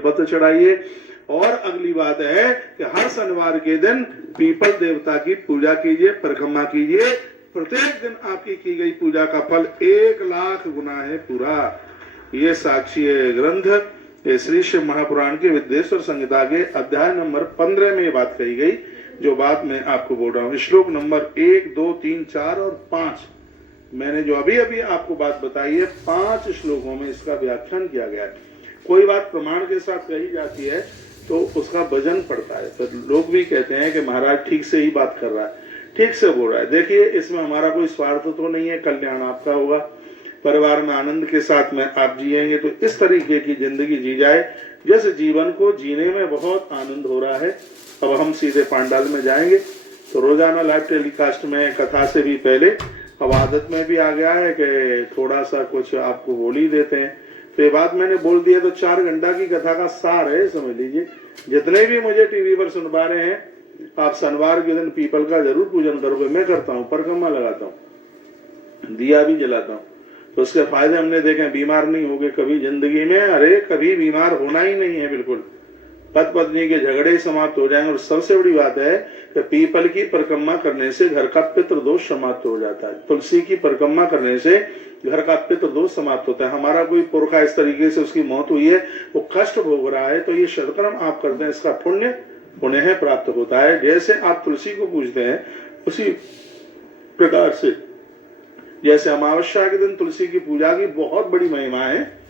बेलपत्र चढ़ाइए। और अगली बात है कि हर शनिवार के दिन पीपल देवता की पूजा कीजिए, परिक्रमा कीजिए। प्रत्येक दिन आपकी की गई पूजा का फल 1,00,000 गुना है पूरा। ये साक्षी है ग्रंथ। ये श्री शिव महापुराण के विद्येश्वर संहिता के अध्याय नंबर 15 में ये बात कही गई, जो बात मैं आपको बोल रहा हूँ। श्लोक नंबर 1, 2, 3, 4 और 5 मैंने जो अभी अभी आपको बात बताई है, 5 श्लोकों में इसका व्याख्यान किया गया है। कोई बात प्रमाण के साथ कही जाती है तो उसका वजन पड़ता है, तो लोग भी कहते हैं कि महाराज ठीक से ही बात कर रहा है, ठीक से बोल रहा है। देखिए, इसमें हमारा कोई स्वार्थ तो नहीं है, कल्याण आपका होगा, परिवार में आनंद के साथ में आप जिएंगे। तो इस तरीके की जिंदगी जी जाए जैसे जीवन को जीने में बहुत आनंद हो रहा है। अब हम सीधे पांडाल में जाएंगे। तो रोजाना लाइव टेलीकास्ट में कथा से भी पहले अब आदत में भी आ गया है कि थोड़ा सा कुछ आपको बोल ही देते हैं। तो ये बात मैंने बोल दी है तो 4 घंटा की कथा का सार है, समझ लीजिए। जितने भी मुझे टीवी पर सुन पा रहे हैं, आप शनिवार के दिन पीपल का जरूर पूजन करोगे। मैं करता हूँ, परिक्रमा लगाता हूँ, दिया भी जलाता हूँ, तो उसके फायदे हमने देखे। बीमार नहीं होगे कभी जिंदगी में, अरे कभी बीमार होना ही नहीं है बिल्कुल। पति पत्नी के झगड़े समाप्त हो जाएंगे। और सबसे बड़ी बात है कि पीपल की परिक्रमा करने से घर का पितृदोष समाप्त हो जाता है। तुलसी की परिक्रमा करने से घर का पितृदोष समाप्त होता है। हमारा कोई पुरखा इस तरीके से उसकी मौत हुई है, वो कष्ट भोग रहा है, तो ये सत्कर्म आप करते हैं, इसका पुण्य प्राप्त होता है। जैसे आप तुलसी को पूजते हैं उसी प्रकार से, जैसे अमावस्या के दिन तुलसी की पूजा की बहुत बड़ी महिमा है,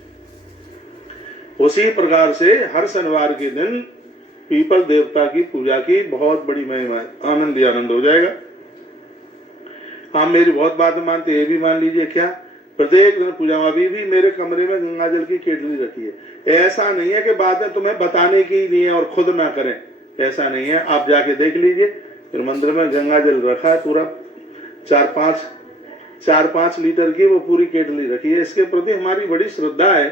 उसी प्रकार से हर शनिवार के दिन पीपल देवता की पूजा की बहुत बड़ी महिमा है। आनंद ही आनंद हो जाएगा। आप मेरी बहुत बात मानते, ये भी मान लीजिए क्या, प्रत्येक दिन पूजा। अभी भी मेरे कमरे में गंगा जल की केटली रखी है। ऐसा नहीं है कि बातें तुम्हें बताने की नहीं है और खुद ना करें, ऐसा नहीं है। आप जाके देख लीजिए, फिर मंदिर में गंगा जल रखा है पूरा 4-5 लीटर की वो पूरी केटली रखी है। इसके प्रति हमारी बड़ी श्रद्धा है।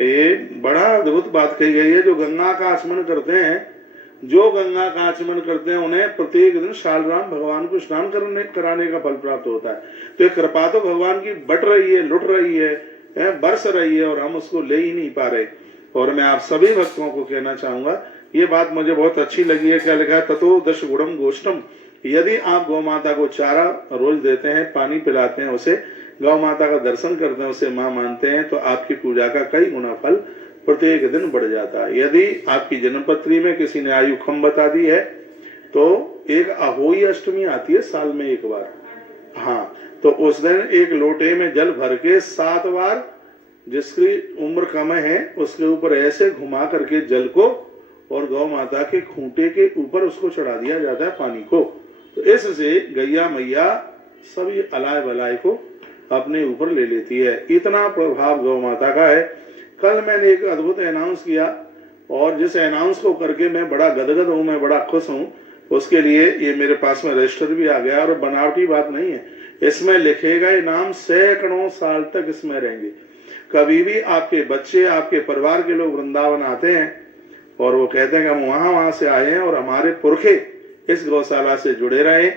ये बड़ा अद्भुत बात कही गई है। जो गंगा का आचमन करते हैं, उन्हें प्रत्येक दिन शालग्राम भगवान को स्नान कराने का फल प्राप्त होता है। तो ये कृपा तो भगवान की बट रही है, लुट रही है, बरस रही है, और हम उसको ले ही नहीं पा रहे। और मैं आप सभी भक्तों को कहना चाहूंगा, ये बात मुझे बहुत अच्छी लगी है। क्या लिखा है, ततो दश गुणम गोष्ठम। यदि आप गौ माता को चारा रोज देते हैं, पानी पिलाते हैं, उसे गौ माता का दर्शन करते हैं, उसे माँ मानते हैं, तो आपकी पूजा का कई गुना फल प्रत्येक दिन बढ़ जाता है। यदि आपकी जन्मपत्री में किसी ने आयु खम बता दी है, तो एक अहोई अष्टमी आती है साल में एक बार। हाँ, तो उस दिन एक लोटे में जल भर के 7 बार जिसकी उम्र कम है उसके ऊपर ऐसे घुमा करके जल को और गौ माता के खूंटे के ऊपर उसको चढ़ा दिया जाता है पानी को। तो इससे गैया मैया सभी अलाय बलाय को अपने ऊपर ले लेती है। इतना प्रभाव गौ माता का है। कल मैंने एक अद्भुत अनाउंस किया, और जिस अनाउंस को करके मैं बड़ा गदगद हूँ, मैं बड़ा खुश हूँ। उसके लिए ये मेरे पास में रजिस्टर भी आ गया, और बनावटी बात नहीं है। इसमें लिखे गए नाम सैकड़ों साल तक इसमें रहेंगे। कभी भी आपके बच्चे, आपके परिवार के लोग वृंदावन आते हैं और वो कहते हैं कि हम वहां से आए हैं और हमारे पुरखे इस गौशाला से जुड़े रहे,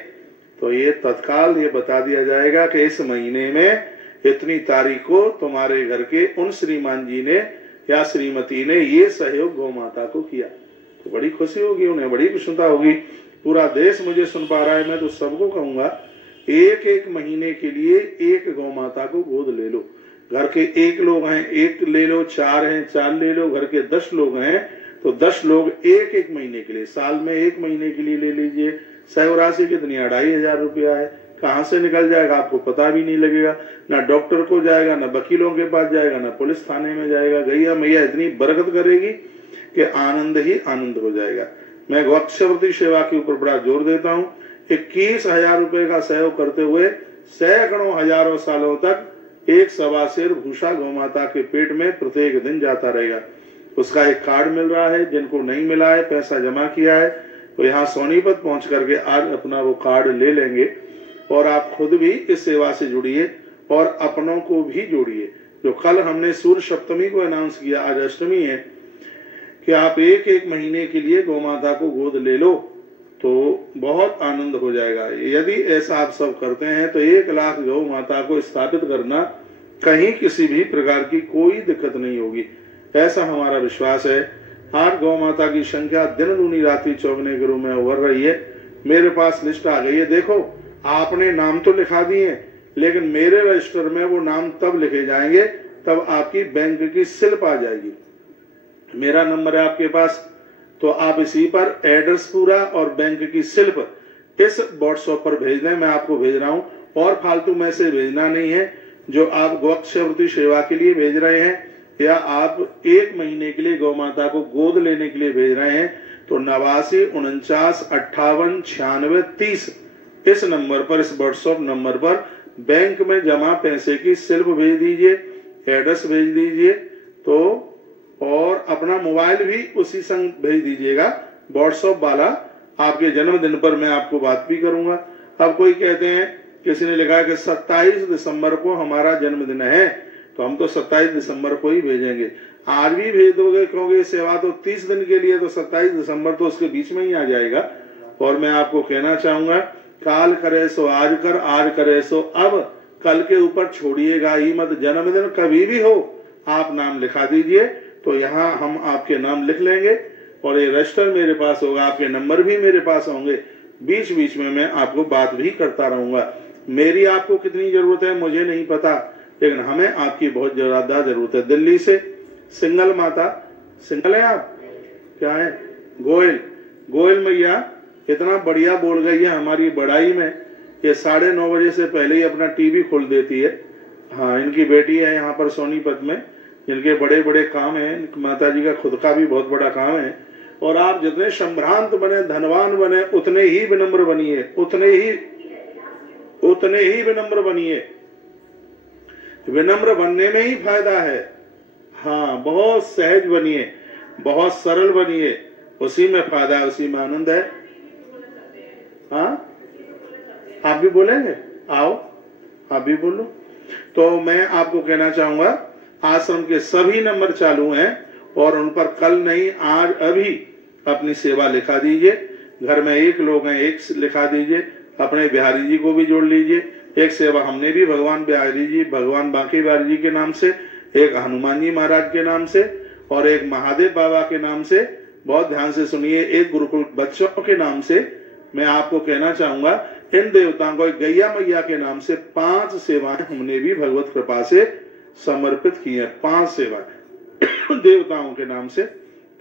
तो ये तत्काल ये बता दिया जाएगा कि इस महीने में इतनी तारीख को तुम्हारे घर के उन श्रीमान जी ने या श्रीमती ने ये सहयोग गौ माता को किया। तो बड़ी खुशी होगी, उन्हें बड़ी प्रसन्नता होगी। पूरा देश मुझे सुन पा रहा है। मैं तो सबको कहूंगा, एक महीने के लिए एक गौ माता को गोद ले लो। घर के 1 लोग हैं, 1 ले लो, 4 हैं, 4 ले लो। घर के 10 लोग हैं तो 10 लोग एक महीने के लिए, साल में 1 महीने के लिए ले लीजिए। सह राशि कितनी, 2500 रुपया है। कहाँ से निकल जाएगा आपको पता भी नहीं लगेगा। ना डॉक्टर को जाएगा, ना वकीलों के पास जाएगा, ना पुलिस थाने में जाएगा। गैया मैया इतनी बरकत करेगी कि आनंद ही आनंद हो जाएगा। मैं गौक्षवृत्ति सेवा के ऊपर बड़ा जोर देता हूँ। 21,000 रुपए का सहयोग करते हुए सैकड़ों हजारों सालों तक एक सवा सेर भूसा गौ माता के पेट में प्रत्येक दिन जाता रहेगा। उसका एक कार्ड मिल रहा है। जिनको नहीं मिला है, पैसा जमा किया है, तो यहाँ सोनीपत पहुंच करके आज अपना वो कार्ड ले लेंगे। और आप खुद भी इस सेवा से जुड़िए और अपनों को भी जोड़िए। जो कल हमने सूर्य सप्तमी को अनाउंस किया, आज अष्टमी है, कि आप एक महीने के लिए गौ माता को गोद ले लो तो बहुत आनंद हो जाएगा। यदि ऐसा आप सब करते हैं तो 1,00,000 गौ माता को स्थापित करना कहीं किसी भी प्रकार की कोई दिक्कत नहीं होगी, ऐसा हमारा विश्वास है। 8 गौ माता की संख्या दिन दूनी रात्रि चौगने के रूप में उभर रही है। मेरे पास लिस्ट आ गई है। देखो, आपने नाम तो लिखा दिए, लेकिन मेरे रजिस्टर में वो नाम तब लिखे जाएंगे तब आपकी बैंक की स्लिप आ जाएगी। मेरा नंबर है आपके पास, तो आप इसी पर एड्रेस पूरा और बैंक की स्लिप इस व्हाट्सएप पर भेज दें। मैं आपको भेज रहा हूं, और फालतू मैसेज भेजना नहीं है। जो आप गोक्षवृत्ति सेवा के लिए भेज रहे हैं या आप 1 महीने के लिए गौ माता को गोद लेने के लिए भेज रहे हैं, तो 89 49 58 96 30 इस नंबर पर, इस व्हाट्सएप नंबर पर बैंक में जमा पैसे की स्लिप भेज दीजिए, एड्रेस भेज दीजिए, तो और अपना मोबाइल भी उसी संग भेज दीजिएगा व्हाट्सएप वाला। आपके जन्मदिन पर मैं आपको बात भी करूंगा। अब कोई कहते हैं, किसी ने लिखा कि 27 दिसंबर को हमारा जन्मदिन है, तो हम तो 27 दिसंबर को ही भेजेंगे। आज भी भेज दोगे, क्योंकि सेवा तो 30 दिन के लिए, तो 27 दिसंबर तो उसके बीच में ही आ जाएगा। और मैं आपको कहना चाहूंगा, काल करे सो आज कर, आज करे सो अब, कल के ऊपर छोड़िएगा ही मत। जन्मदिन कभी भी हो, आप नाम लिखा दीजिए, तो यहाँ हम आपके नाम लिख लेंगे और ये रजिस्टर मेरे पास होगा, आपके नंबर भी मेरे पास होंगे। बीच बीच में मैं आपको बात भी करता रहूंगा। मेरी आपको कितनी जरूरत है मुझे नहीं पता, लेकिन हमें आपकी बहुत ज्यादा जरूरत है। दिल्ली से सिंगल माता, सिंगल है आप, क्या है, गोयल, गोयल मैया इतना बढ़िया बोल गई है हमारी बड़ाई में। ये 9:30 बजे से पहले ही अपना टीवी खोल देती है। हाँ, इनकी बेटी है यहाँ पर सोनीपत में, इनके बड़े बड़े काम है, माता जी का खुद का भी बहुत बड़ा काम है। और आप जितने संभ्रांत बने, धनवान बने, उतने ही विनम्र बनिए, उतने ही विनम्र बनिए। विनम्र बनने में ही फायदा है। हाँ, बहुत सहज बनिए, बहुत सरल बनिए, उसी में फायदा है, उसी में आनंद है। हाँ, आप भी बोलेंगे, आओ आप भी बोलो। तो मैं आपको कहना चाहूंगा, आश्रम के सभी नंबर चालू हैं और उन पर कल नहीं आज अभी अपनी सेवा लिखा दीजिए। घर में 1 लोग हैं, 1 लिखा दीजिए। अपने बिहारी जी को भी जोड़ लीजिए। एक सेवा हमने भी भगवान बिहारी जी, भगवान बांके बिहारी जी के नाम से, एक हनुमान जी महाराज के नाम से और एक महादेव बाबा के नाम से, बहुत ध्यान से सुनिए, एक गुरुकुल बच्चों के नाम से। मैं आपको कहना चाहूंगा, इन देवताओं को, गैया मैया के नाम से 5 सेवाएं हमने भी भगवत कृपा से समर्पित की है। 5 सेवाएं देवताओं के नाम से।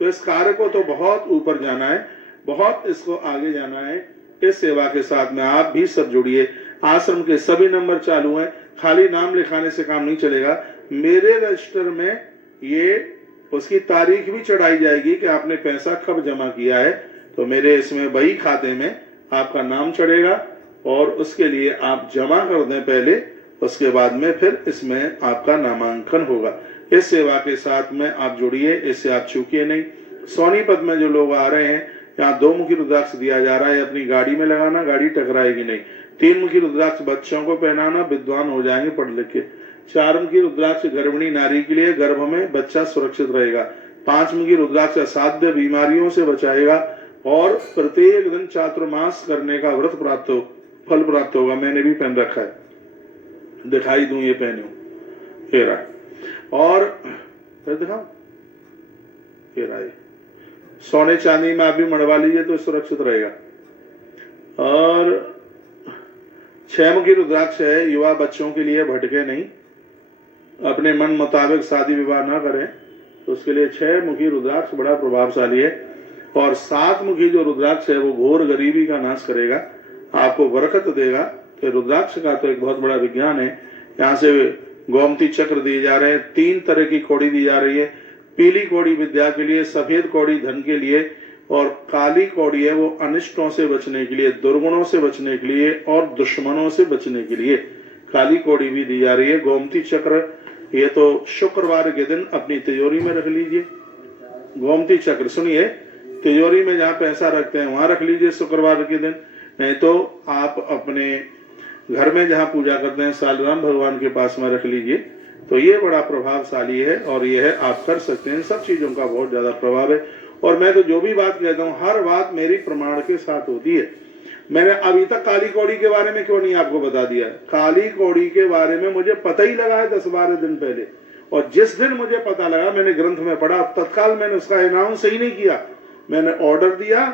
तो इस कार्य को तो बहुत ऊपर जाना है, बहुत इसको आगे जाना है। इस सेवा के साथ में आप भी सब जुड़िए। आश्रम के सभी नंबर चालू हैं, खाली नाम लिखाने से काम नहीं चलेगा। मेरे रजिस्टर में ये उसकी तारीख भी चढ़ाई जाएगी कि आपने पैसा कब जमा किया है, तो मेरे इसमें बही खाते में आपका नाम चढ़ेगा और उसके लिए आप जमा कर दें पहले, उसके बाद में फिर इसमें आपका नामांकन होगा। इस सेवा के साथ में आप जुड़िए, इससे आप चूकिए नहीं। सोनीपत में जो लोग आ रहे हैं, यहाँ 2 मुखी रुद्राक्ष दिया जा रहा है, अपनी गाड़ी में लगाना, गाड़ी टकराएगी नहीं। 3 मुखी रुद्राक्ष बच्चों को पहनाना, विद्वान हो जाएंगे पढ़ लिख के। 4 मुखी रुद्राक्ष गर्भिणी नारी के लिए, गर्भ में बच्चा सुरक्षित रहेगा। 5 मुखी रुद्राक्ष असाध्य बीमारियों से बचाएगा और प्रत्येक दिन चातुर्मास करने का व्रत प्राप्त हो, फल प्राप्त होगा। मैंने भी पहन रखा है, दिखाई दूं, ये पहने हो, ये रहा। और दिखाओ, ये रहा। सोने चांदी में आप भी मड़वा लीजिए तो सुरक्षित रहेगा। और 6 मुखी रुद्राक्ष है, युवा बच्चों के लिए, भटके नहीं, अपने मन मुताबिक शादी विवाह ना करें, तो उसके लिए 6 मुखी रुद्राक्ष बड़ा प्रभावशाली है। और 7 मुखी जो रुद्राक्ष है वो घोर गरीबी का नाश करेगा, आपको बरकत देगा। कि रुद्राक्ष का तो एक बहुत बड़ा विज्ञान है। यहाँ से गोमती चक्र दिए जा रहे हैं, 3 तरह की कौड़ी दी जा रही है। पीली कौड़ी विद्या के लिए, सफेद कौड़ी धन के लिए, और काली कौड़ी है वो अनिष्टों से बचने के लिए, दुर्गुणों से बचने के लिए और दुश्मनों से बचने के लिए काली कौड़ी भी दी जा रही है। गोमती चक्र ये तो शुक्रवार के दिन अपनी तिजोरी में रख लीजिए। गोमती चक्र सुनिए, तिजोरी में जहाँ पैसा रखते हैं वहां रख लीजिए शुक्रवार के दिन, नहीं तो आप अपने घर में जहाँ पूजा करते हैं सालराम भगवान के पास में रख लीजिए। तो ये बड़ा प्रभावशाली है और ये है, आप कर सकते हैं। सब चीजों का बहुत ज्यादा प्रभाव है। और मैं तो जो भी बात कहता हूँ, हर बात मेरी प्रमाण के साथ होती है। मैंने अभी तक काली कौड़ी के बारे में क्यों नहीं आपको बता दिया? काली कौड़ी के बारे में मुझे पता ही लगा है 10-12 दिन पहले, और जिस दिन मुझे पता लगा, मैंने ग्रंथ में पढ़ा, तत्काल मैंने उसका अनाउंस ही नहीं किया, मैंने ऑर्डर दिया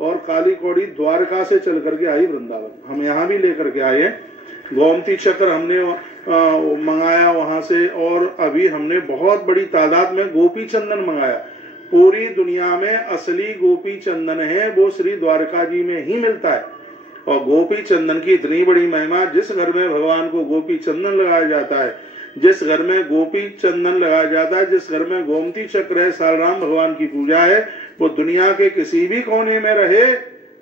और काली कौड़ी द्वारका से चल करके आई वृंदावन। हम यहाँ भी लेकर के आए, गोमती चक्र हमने मंगाया वहां से, और अभी हमने बहुत बड़ी तादाद में गोपी चंदन मंगाया। पूरी दुनिया में असली गोपी चंदन है वो श्री द्वारका जी में ही मिलता है। और गोपी चंदन की इतनी बड़ी महिमा, जिस घर में भगवान को गोपी चंदन लगाया जाता है, जिस घर में गोपी चंदन लगाया जाता है, जिस घर में गोमती चक्र है, सालराम भगवान की पूजा है, वो दुनिया के किसी भी कोने में रहे,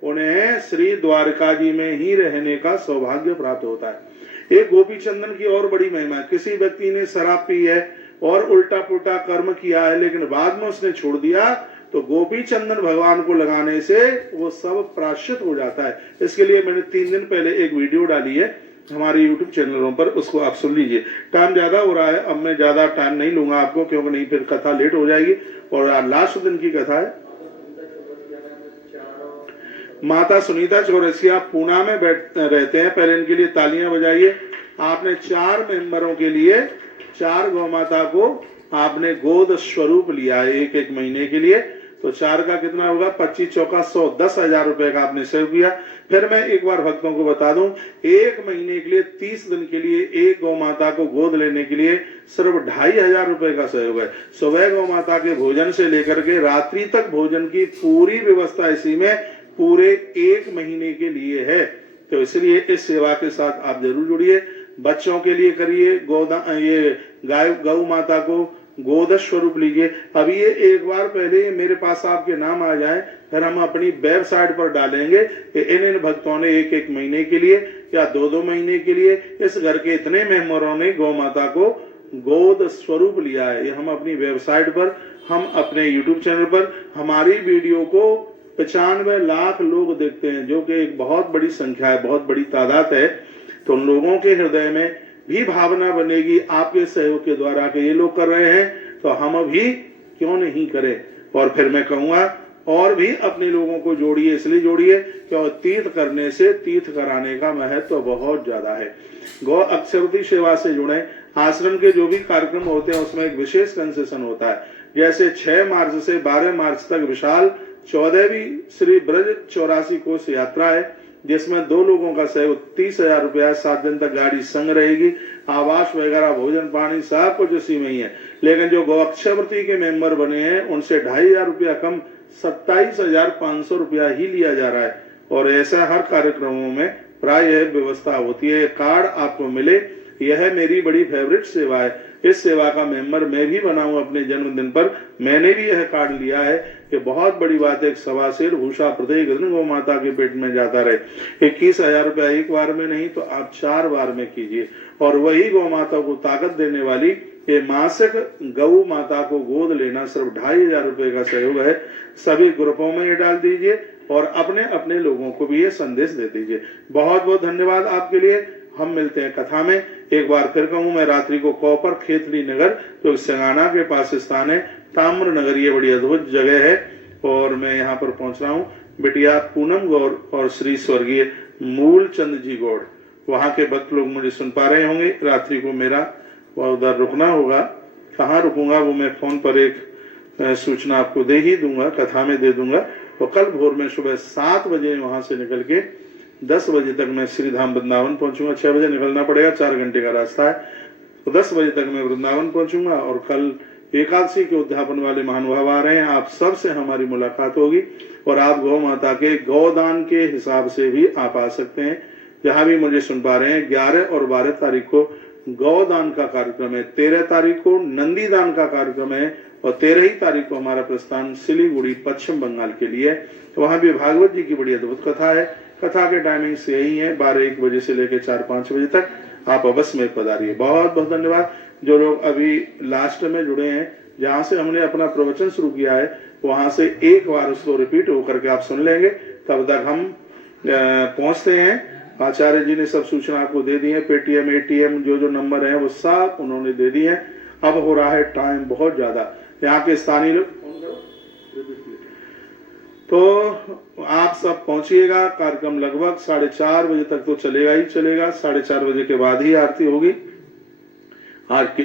उन्हें श्री द्वारका जी में ही रहने का सौभाग्य प्राप्त होता है। एक गोपी चंदन की और बड़ी महिमा है, किसी व्यक्ति ने शराब पी है और उल्टा पुल्टा कर्म किया है, लेकिन बाद में उसने छोड़ दिया, तो गोपी चंदन भगवान को लगाने से वो सब प्रायश्चित हो जाता है। इसके लिए मैंने 3 दिन पहले एक वीडियो डाली है हमारे YouTube चैनलों पर, उसको आप सुन लीजिए। टाइम ज्यादा हो रहा है, अब मैं ज्यादा टाइम नहीं लूंगा आपको, क्योंकि नहीं फिर कथा लेट हो जाएगी। और आज लास्ट दिन की कथा है। माता सुनीता चौरसिया पूना में रहते हैं, पहले इनके लिए तालियां बजाइए। आपने 4 मेंबरों के लिए 4 गौ माता को आपने गोद स्वरूप लिया है 1-1 महीने के लिए, तो 4 का कितना होगा, 25 चौका 100, 10,000 रुपए का आपने सेव किया। फिर मैं एक बार भक्तों को बता दूं, 1 महीने के लिए 30 दिन के लिए एक गौ माता को गोद लेने के लिए सिर्फ 2,500 रुपए का सहयोग है। सुबह गौ माता के भोजन से लेकर के रात्रि तक भोजन की पूरी व्यवस्था इसी में पूरे 1 महीने के लिए है। तो इसलिए इस सेवा के साथ आप जरूर जुड़िए। बच्चों के लिए करिए, ये गाय गौ माता को गोद स्वरूप लीजिए। अभी ये एक बार पहले मेरे पास आपके नाम आ जाए, फिर हम अपनी वेबसाइट पर डालेंगे कि इन भक्तों ने 1-1 महीने के लिए या 2-2 महीने के लिए इस घर के इतने मेंबरों ने गौ माता को गोद स्वरूप लिया है। ये हम अपनी वेबसाइट पर, हम अपने YouTube चैनल पर हमारी वीडियो को 95 लाख लोग देखते हैं, जो कि एक बहुत बड़ी संख्या है, बहुत बड़ी तादाद है। तो उन लोगों के हृदय में भी भावना बनेगी आपके सहयोग के द्वारा कि ये लोग कर रहे हैं, तो हम भी क्यों नहीं करें। और फिर मैं कहूंगा और भी अपने लोगों को जोड़िए, इसलिए जोड़िए क्योंकि तीर्थ करने से तीर्थ कराने का महत्व तो बहुत ज्यादा है। गौ अक्षरवती सेवा से जुड़े, आश्रम के जो भी कार्यक्रम होते हैं उसमें एक विशेष कंसेशन होता है। जैसे 6 मार्च से 12 मार्च तक विशाल 14वीं श्री ब्रज 84 कोष यात्रा है, जिसमें 2 लोगों का सहयोग 30,000 रुपया, 7 दिन तक गाड़ी संग रहेगी, आवास वगैरह भोजन पानी सब कुछ उसी में ही है। लेकिन जो गौ अक्षरवती के मेंबर बने हैं उनसे 2,500 रुपया कम 27,500 रुपया ही लिया जा रहा है। और ऐसा हर कार्यक्रमों में प्राय यह व्यवस्था होती है। कार्ड आपको मिले, यह मेरी बड़ी फेवरेट सेवा है। इस सेवा का मेंबर मैं भी बनाऊं अपने जन्मदिन पर, मैंने भी यह कार्ड लिया है कि बहुत बड़ी बात है, 1.25 सेर भूसा प्रत्येक दिन गौ माता के पेट में जाता रहे। 21,000 रुपया एक बार में नहीं तो आप 4 बार में कीजिए। और वही गौ माता को ताकत देने वाली ये मासिक गौ माता को गोद लेना सिर्फ 2,500 रुपए का सहयोग है। सभी ग्रुपों में ये डाल दीजिए और अपने अपने लोगों को भी ये संदेश दे दीजिए। बहुत बहुत धन्यवाद आपके लिए। हम मिलते हैं कथा में। एक बार फिर कहूँ, मैं रात्रि को कौपर खेतली नगर जो सिंगाना के पास स्थान है, ताम्र नगर, ये बड़ी अद्भुत जगह है और मैं यहाँ पर पहुंच रहा हूँ। बिटिया पूनम गौर और श्री स्वर्गीय मूलचंद जी गौड़, वहां के भक्त लोग मुझे सुन पा रहे होंगे। रात्रि को मेरा उधर रुकना होगा, कहाँ रुकूंगा वो मैं फोन पर एक सूचना आपको दे ही दूंगा, कथा में दे दूंगा। तो कल भोर में सुबह 7 बजे वहां से निकल के 10 बजे तक मैं श्री धाम वृंदावन पहुंचूंगा। 6 बजे निकलना पड़ेगा, 4 घंटे का रास्ता है, तो 10 बजे तक मैं वृंदावन पहुंचूंगा। और कल एकादशी के उद्यापन वाले महानुभाव आ रहे हैं, आप सब से हमारी मुलाकात होगी और आप गौ माता के गौदान के हिसाब से भी आप आ सकते हैं। जहां भी मुझे सुन पा रहे हैं, 11 और 12 तारीख को गौदान का कार्यक्रम है, 13 तारीख को नंदी दान का कार्यक्रम है और 13 ही तारीख को हमारा प्रस्थान सिलीगुड़ी पश्चिम बंगाल के लिए। तो वहां भी भागवत जी की बड़ी अद्भुत कथा है। कथा के टाइमिंग्स यही है, 12-1 बजे से लेकर 4-5 बजे तक। आप अवश्य में पधारिए। बहुत बहुत धन्यवाद। जो लोग अभी लास्ट में जुड़े हैं, जहां से हमने अपना प्रवचन शुरू किया है वहां से एक बार उसको रिपीट होकर के आप सुन लेंगे, तब तक हम पहुंचते हैं। आचार्य जी ने सब सूचना आपको दे दी है, पेटीएम एटीएम जो नंबर है वो सब उन्होंने दे दी है। अब हो रहा है टाइम बहुत ज्यादा, यहाँ के स्थानीय लोग तो आप सब पहुंचिएगा। कार्यक्रम लगभग 4:30 बजे तक तो चलेगा ही चलेगा, 4:30 बजे के बाद ही आरती होगी। आरती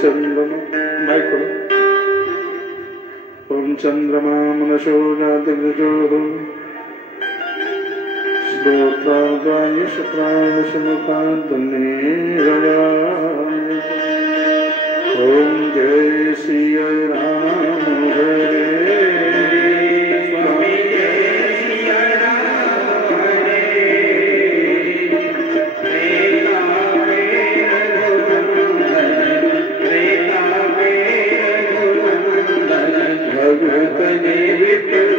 चंद्रमा माइक खोलो। ओम चंद्रमा मनसो जातविजो श्रोत्रागाय शुक्राय समुखान्तने रया। ओम जय श्री राम हरे स्वामी जय श्री राम हरे त्रेता में रघुनंदन भगत ने विपुल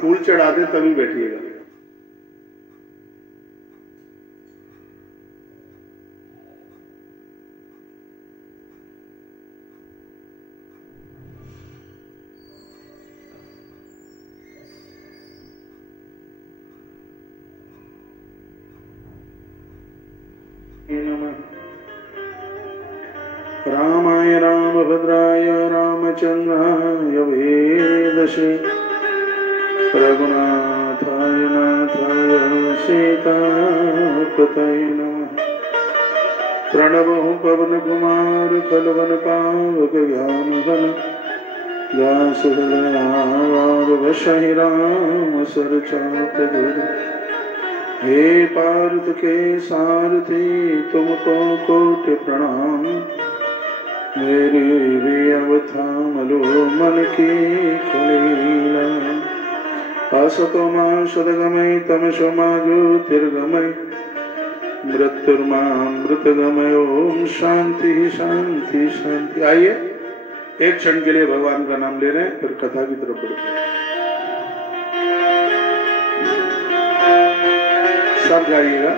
फूल चढ़ा दे तभी बैठिएगा। रामभद्राय रामचंद्राय वेदसे रघुनाथाय नाथाय सीतापतये नमः। प्रणवो पवन कुमार कलवन पावक ज्ञान घन व्यासहृदयार वशहि राम सरचाप धुर। हे पार्थ के सारथी तुमको कोटि प्रणाम। मेरी भी अवथा मलो मन की कलीला। असतो मा सदगमय तमसो मा ज्योतिर्गमय मृत्युर्मामृतगमय। ओम शांति शांति शांति। आइए एक क्षण के लिए भगवान का नाम ले रहे हैं, फिर कथा की तरफ बढ़ते हैं। सब गाइएगा।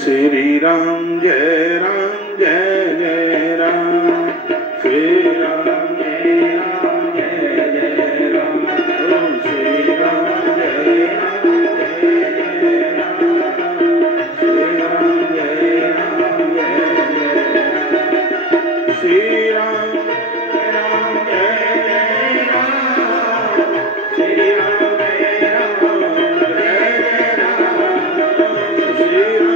श्री राम जय जय राम। श्री राम जय जय राम। ओम श्री राम जय राम। श्री राम जय जय। श्री राम जय राम। श्री राम जय राम। श्री राम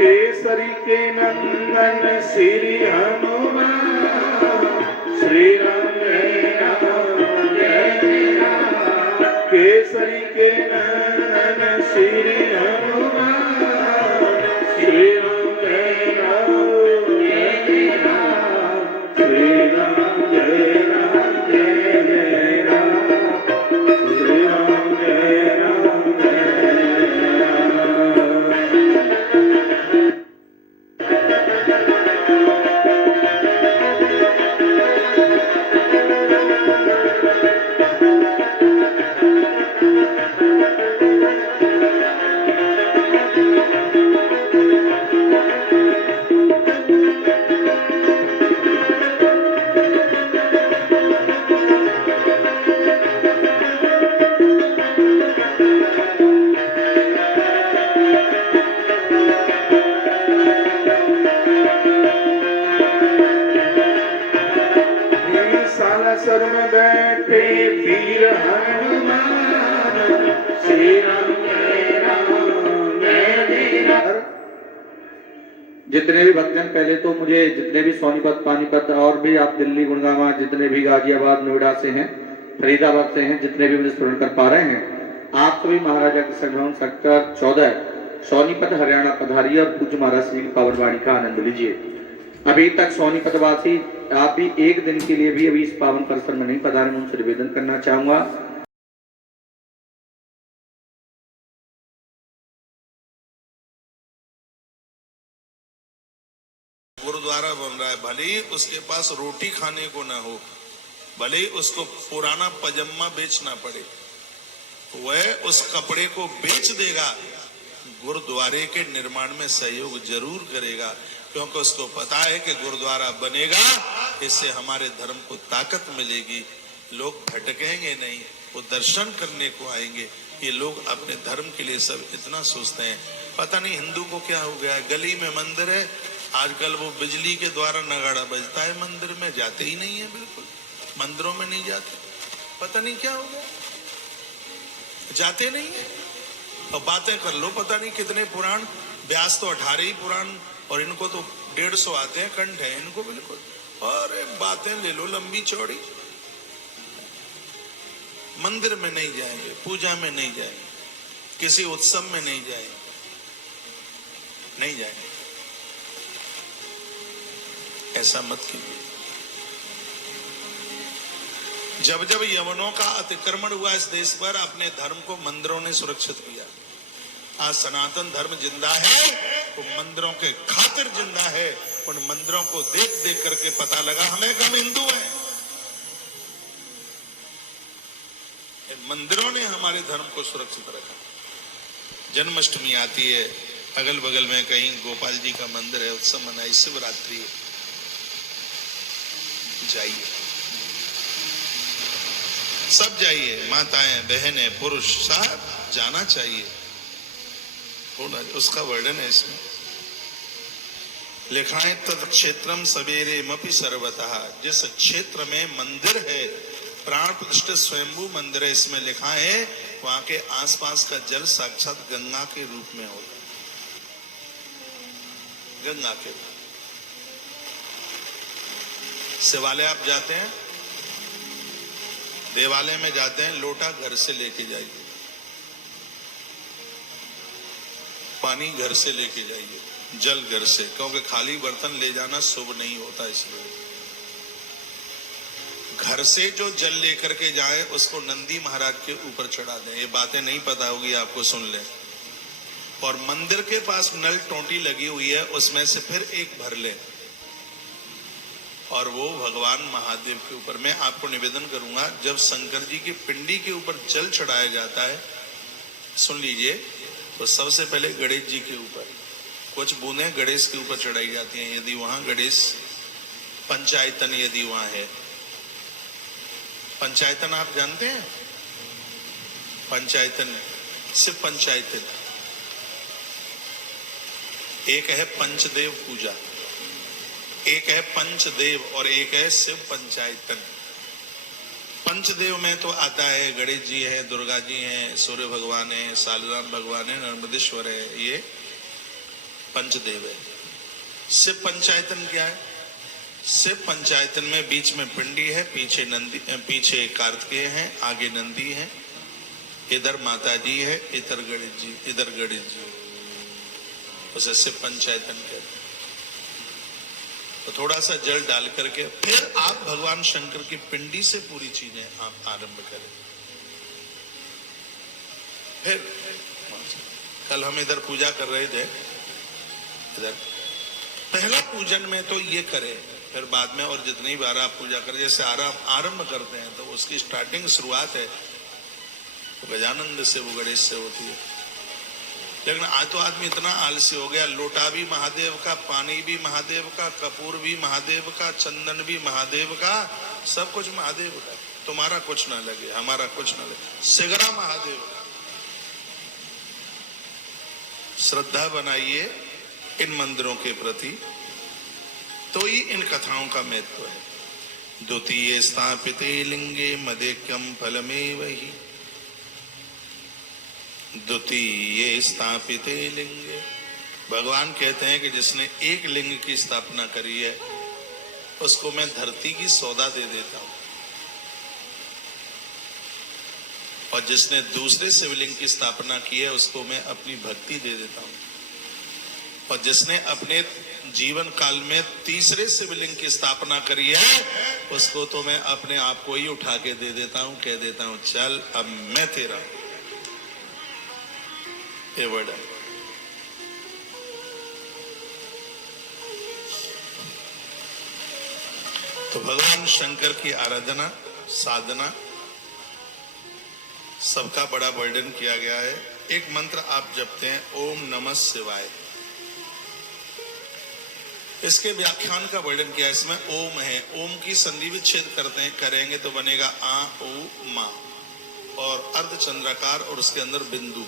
केसरी के नंदन श्री हनुमान। श्री राम जय राम। केसरी के नंदन श्री हनुमान। श्री राम जय राम। श्री राम जय राम जय राम। श्री राम जय राम जय सर में बैठे वीर हनुमान। श्री राम जय राम। जितने भी भक्तजन, पहले तो मुझे जितने भी सोनीपत, पानीपत और भी आप दिल्ली, गुड़गांव, जितने भी गाजियाबाद, नोएडा से हैं, फरीदाबाद से हैं, जितने भी मुझे स्मरण कर पा रहे हैं, आप सभी महाराजा के संग्राम सेक्टर 14 सोनीपत हरियाणा पधारिए और पूज्य महाराज जी की पावन वाणी का आनंद लीजिए। अभी तक सोनीपत वासी आप भी एक दिन के लिए भी अभी इस पावन परिसर में नहीं पधारे, उनसे निवेदन करना चाहूंगा। गुरुद्वारा बन रहा है, भले ही उसके पास रोटी खाने को ना हो, भले ही उसको पुराना पजामा बेचना पड़े, वह उस कपड़े को बेच देगा, गुरुद्वारे के निर्माण में सहयोग जरूर करेगा, क्योंकि उसको पता है कि गुरुद्वारा बनेगा, इससे हमारे धर्म को ताकत मिलेगी, लोग भटकेंगे नहीं, वो दर्शन करने को आएंगे। ये लोग अपने धर्म के लिए सब इतना सोचते हैं, पता नहीं हिंदू को क्या हो गया है। गली में मंदिर है, आजकल वो बिजली के द्वारा नगाड़ा बजता है, मंदिर में जाते ही नहीं है, बिल्कुल मंदिरों में नहीं जाते, पता नहीं क्या हो गया, जाते नहीं है। और बातें कर लो, पता नहीं कितने पुराण, व्यास तो 18 ही पुराण, और इनको तो 150 आते हैं, कंठ है इनको बिल्कुल, और बातें ले लो लंबी चौड़ी। मंदिर में नहीं जाएंगे, पूजा में नहीं जाएंगे, किसी उत्सव में नहीं जाए, नहीं जाए, ऐसा मत कीजिए। जब जब यवनों का अतिक्रमण हुआ इस देश पर, अपने धर्म को मंदिरों ने सुरक्षित किया। आज सनातन धर्म जिंदा है वो मंदिरों के खातिर जिंदा है। उन मंदिरों को देख देख करके पता लगा हमें कि हम हिंदू हैं। मंदिरों ने हमारे धर्म को सुरक्षित रखा। जन्माष्टमी आती है, अगल बगल में कहीं गोपाल जी का मंदिर है, उत्सव मनाई, शिवरात्रि है, जाइए, सब जाइए, माताएं, बहनें, पुरुष, सब जाना चाहिए। होना, उसका वर्णन है इसमें। लिखा है तत् क्षेत्रम सवेरे मपि सर्वतः, जिस क्षेत्र में मंदिर है, प्राण प्रतिष्ठित स्वयंभू मंदिर है, इसमें लिखा है वहां के आसपास का जल साक्षात गंगा के रूप में होता है। गंगा के रूप। शिवालय आप जाते हैं, देवालय में जाते हैं, लोटा घर से लेके जाइए, पानी घर से लेके जाइए, जल घर से, क्योंकि खाली बर्तन ले जाना शुभ नहीं होता। इसलिए घर से जो जल लेकर के जाए उसको नंदी महाराज के ऊपर चढ़ा दें। ये बातें नहीं पता होगी आपको, सुन लें। और मंदिर के पास नल टोंटी लगी हुई है, उसमें से फिर एक भर लें और वो भगवान महादेव के ऊपर। मैं आपको निवेदन करूंगा, जब शंकर जी की पिंडी के ऊपर जल चढ़ाया जाता है, सुन लीजिए, तो सबसे पहले गणेश जी के ऊपर कुछ बूंदें गणेश के ऊपर चढ़ाई जाती हैं, यदि वहां गणेश पंचायतन यदि वहां है। पंचायतन आप जानते हैं? पंचायतन सिर्फ पंचायतन, एक है पंचदेव पूजा, एक है पंचदेव और एक है शिव पंचायतन। पंचदेव में तो आता है गणेश जी है, दुर्गा जी हैं, सूर्य भगवान है, सालराम भगवान है, नर्मदेश्वर है, ये पंचदेव है। शिव पंचायतन क्या है? शिव पंचायतन में बीच में पिंडी है, पीछे नंदी, पीछे कार्तिकेय हैं, आगे नंदी है, इधर माता जी है, इधर गणेश जी, इधर गणेश जी, उसे शिव पंचायतन कहते हैं। तो थोड़ा सा जल डाल करके फिर आप भगवान शंकर की पिंडी से पूरी चीजें आप आरंभ करें। फिर कल हम इधर पूजा कर रहे थे, इधर पहला पूजन में तो ये करें, फिर बाद में और जितनी बार आप पूजा करें, जैसे आरंभ करते हैं तो उसकी स्टार्टिंग शुरुआत है तो गजानंद से, वो गणेश से होती है। लेकिन आज तो आदमी इतना आलसी हो गया, लोटा भी महादेव का, पानी भी महादेव का, कपूर भी महादेव का, चंदन भी महादेव का, सब कुछ महादेव का। तुम्हारा कुछ ना लगे, हमारा कुछ ना लगे, सिगरा महादेव का। श्रद्धा बनाइए इन मंदिरों के प्रति, तो ही इन कथाओं का महत्व है। द्वितीय स्थापिते लिंगे मदेक्यम फलमेव हि, द्वितीय स्थापिते लिंगे। भगवान कहते हैं कि जिसने एक लिंग की स्थापना करी है उसको मैं धरती की सौदा दे देता हूं, और जिसने दूसरे शिवलिंग की स्थापना की है उसको मैं अपनी भक्ति दे देता हूं, और जिसने अपने जीवन काल में तीसरे शिवलिंग की स्थापना करी है उसको तो मैं अपने आप को ही उठा के दे देता हूं, कह देता हूं चल अब मैं तेरा। ये वर्ड है। तो भगवान शंकर की आराधना, साधना, सबका बड़ा वर्णन किया गया है। एक मंत्र आप जपते हैं, ओम नमः शिवाय। इसके व्याख्यान का वर्णन किया, इसमें ओम है, ओम की संधि विच्छेद करते हैं, करेंगे तो बनेगा आ ओ मा, और अर्धचंद्राकार और उसके अंदर बिंदु,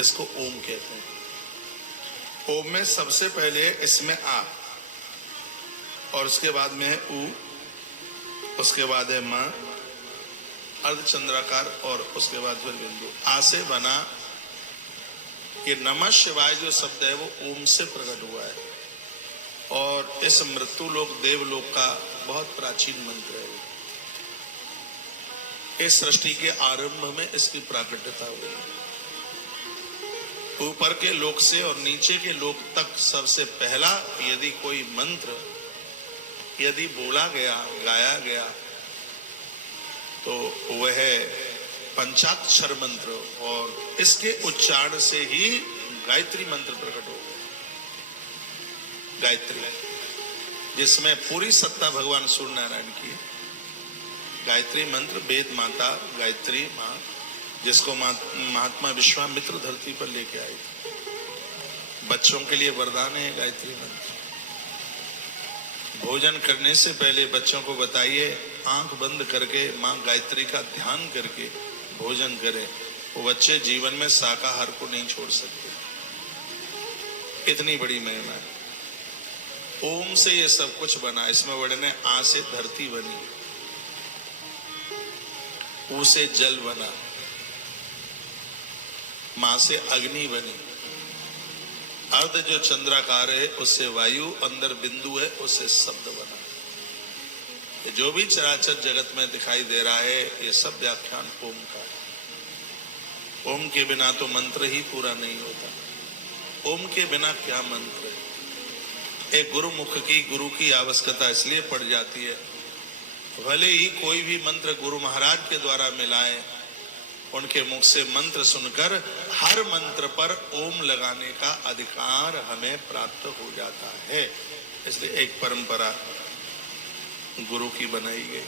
इसको ओम कहते हैं। ओम में सबसे पहले इसमें आ, और उसके बाद में है उ, उसके बाद है मा, अर्धचंद्राकार, और उसके बाद फिर बिंदु। आ से बना ये नमः शिवाय जो शब्द है वो ओम से प्रकट हुआ है, और इस मृत्यु लोक देवलोक का बहुत प्राचीन मंत्र है। इस सृष्टि के आरंभ में इसकी प्राकट्यता हुई। ऊपर के लोक से और नीचे के लोक तक सबसे पहला यदि कोई मंत्र यदि बोला गया, गाया गया, तो वह पंचाक्षर मंत्र, और इसके उच्चारण से ही गायत्री मंत्र प्रकट हो गया। गायत्री, जिसमें पूरी सत्ता भगवान सूर्य नारायण की। गायत्री मंत्र वेद माता गायत्री माँ, जिसको महात्मा विश्वामित्र धरती पर लेके आए थे। बच्चों के लिए वरदान है गायत्री मंत्र। भोजन करने से पहले बच्चों को बताइए, आंख बंद करके माँ गायत्री का ध्यान करके भोजन करें। वो बच्चे जीवन में शाकाहार को नहीं छोड़ सकते। इतनी बड़ी महिमा है। ओम से ये सब कुछ बना। इसमें वर्णन है, आ से धरती बनी, ऊ से जल बना, मां से अग्नि बनी, अर्ध जो चंद्राकार है उससे वायु, अंदर बिंदु है उससे शब्द बना। ये जो भी चराचर जगत में दिखाई दे रहा है, ये सब व्याख्यान ओम का है। ओम के बिना तो मंत्र ही पूरा नहीं होता। ओम के बिना क्या मंत्र है। एक गुरुमुख की, गुरु की आवश्यकता इसलिए पड़ जाती है, भले ही कोई भी मंत्र गुरु महाराज के द्वारा मिलाए, उनके मुख से मंत्र सुनकर हर मंत्र पर ओम लगाने का अधिकार हमें प्राप्त हो जाता है। इसलिए एक परंपरा गुरु की बनाई गई।